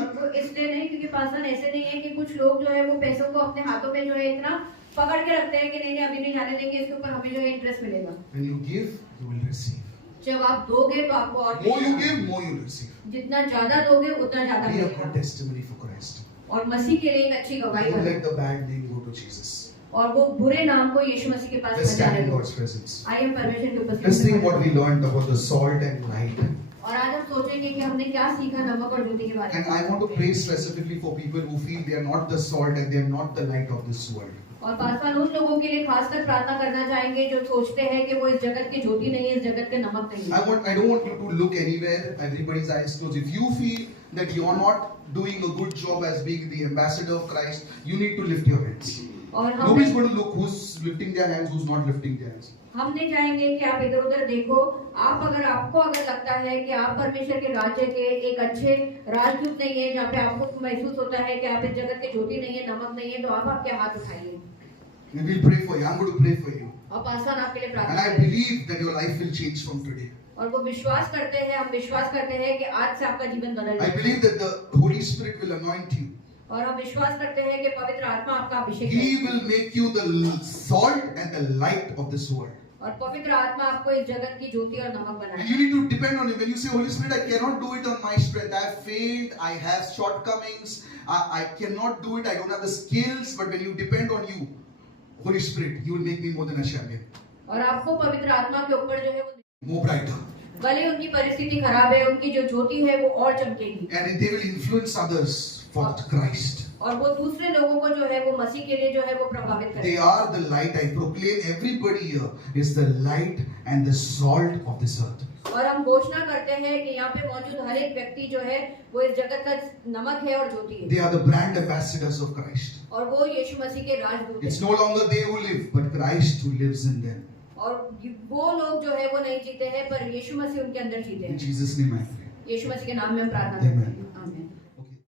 और वो इसलिए नहीं क्योंकि पासवान ऐसे नहीं है कि कुछ लोग जो है वो पैसों को अपने हाथों में जो है इतना पकड़ के रखते हैं कि नहीं नहीं अभी नहीं जाने देंगे, इसके ऊपर हमें जो है इंटरेस्ट मिलेगा। When you give, you will receive. जब आप दोगे तो आपको और More you मिलेगा। give, more you receive. जितना ज्यादा दोगे उतना ज्यादा Be a मिलेगा। good testimony for Christ. और मसीह के लिए एक अच्छी गवाही Don't करो let the bad name go to Jesus. और वो बुरे नाम को यीशु मसीह के पास Let's ले stand जाने in दो। God's presence. आइए हम परमेश्वर की Let's उपस्थिति think में what we learned about the salt and light. और आज हम सोचेंगे कि हमने क्या सीखा नमक और ज्योति के बारे And में। I want to pray specifically for people who feel they are not the salt and they are not the light of this world. और पासवान उन लोगों के लिए खासकर प्रार्थना करना चाहेंगे जो सोचते हैं कि वो इस जगत की ज्योति नहीं है, इस जगत के नमक नहीं है। I don't want you to look anywhere, everybody's eyes closed. If you feel that you are not doing a good job as being the ambassador of Christ, you need to lift your hands. और Nobody's हम going to look who's lifting their hands, who's not lifting their hands. हम नहीं चाहेंगे कि आप इधर उधर देखो। आपको अगर लगता है कि आप परमेश्वर के राज्य के एक अच्छे राजदूत नहीं है, जहाँ पे आपको महसूस होता है कि आप इस जगत के ज्योति नहीं है, नमक नहीं है, तो आप आपके हाथ उठाइए। We will pray for you. I'm going to pray for you. और पास्टर आपके लिए And प्रार्थना I करेंगे। believe that your life will change from today. और वो विश्वास करते हैं, हम विश्वास करते हैं कि आज से आपका जीवन बदल I जाएगा। believe that the Holy Spirit will anoint you. और हम विश्वास करते हैं कि पवित्र आत्मा आपका अभिषेक He करेगी। will make you the salt and the light of this world. और पवित्र आत्मा आपको इस जगत की ज्योति और नमक And बनाएगी। you need to depend on Him. When you say, Holy Spirit, I cannot do it on my strength. I have failed. I have shortcomings. I cannot do it. I don't have the skills. But when you depend on you, Holy Spirit, you will make me more than a champion. और आपको पवित्र आत्मा के ऊपर जो है वो, More brighter. भले उनकी परिस्थिति खराब है, उनकी जो ज्योति है वो और चमकेगी। And they will influence others for Christ. और वो दूसरे लोगों को जो है वो मसीह के लिए जो है वो प्रभावित They करेगी। are the light. I proclaim everybody here is the light and the salt of this earth. और हम घोषणा करते हैं कि यहाँ पे मौजूद हर एक व्यक्ति जो है वो इस जगत का नमक है और ज्योति है। They are the brand ambassadors of Christ. और वो यीशु मसीह के राजदूत It's हैं। no longer they who live, but Christ who lives in them. और वो लोग जो है वो नहीं जीते हैं, पर यीशु मसीह उनके अंदर जीते In हैं। Jesus' name I pray. यीशु मसीह के नाम में हम प्रार्थना करते हैं। Amen.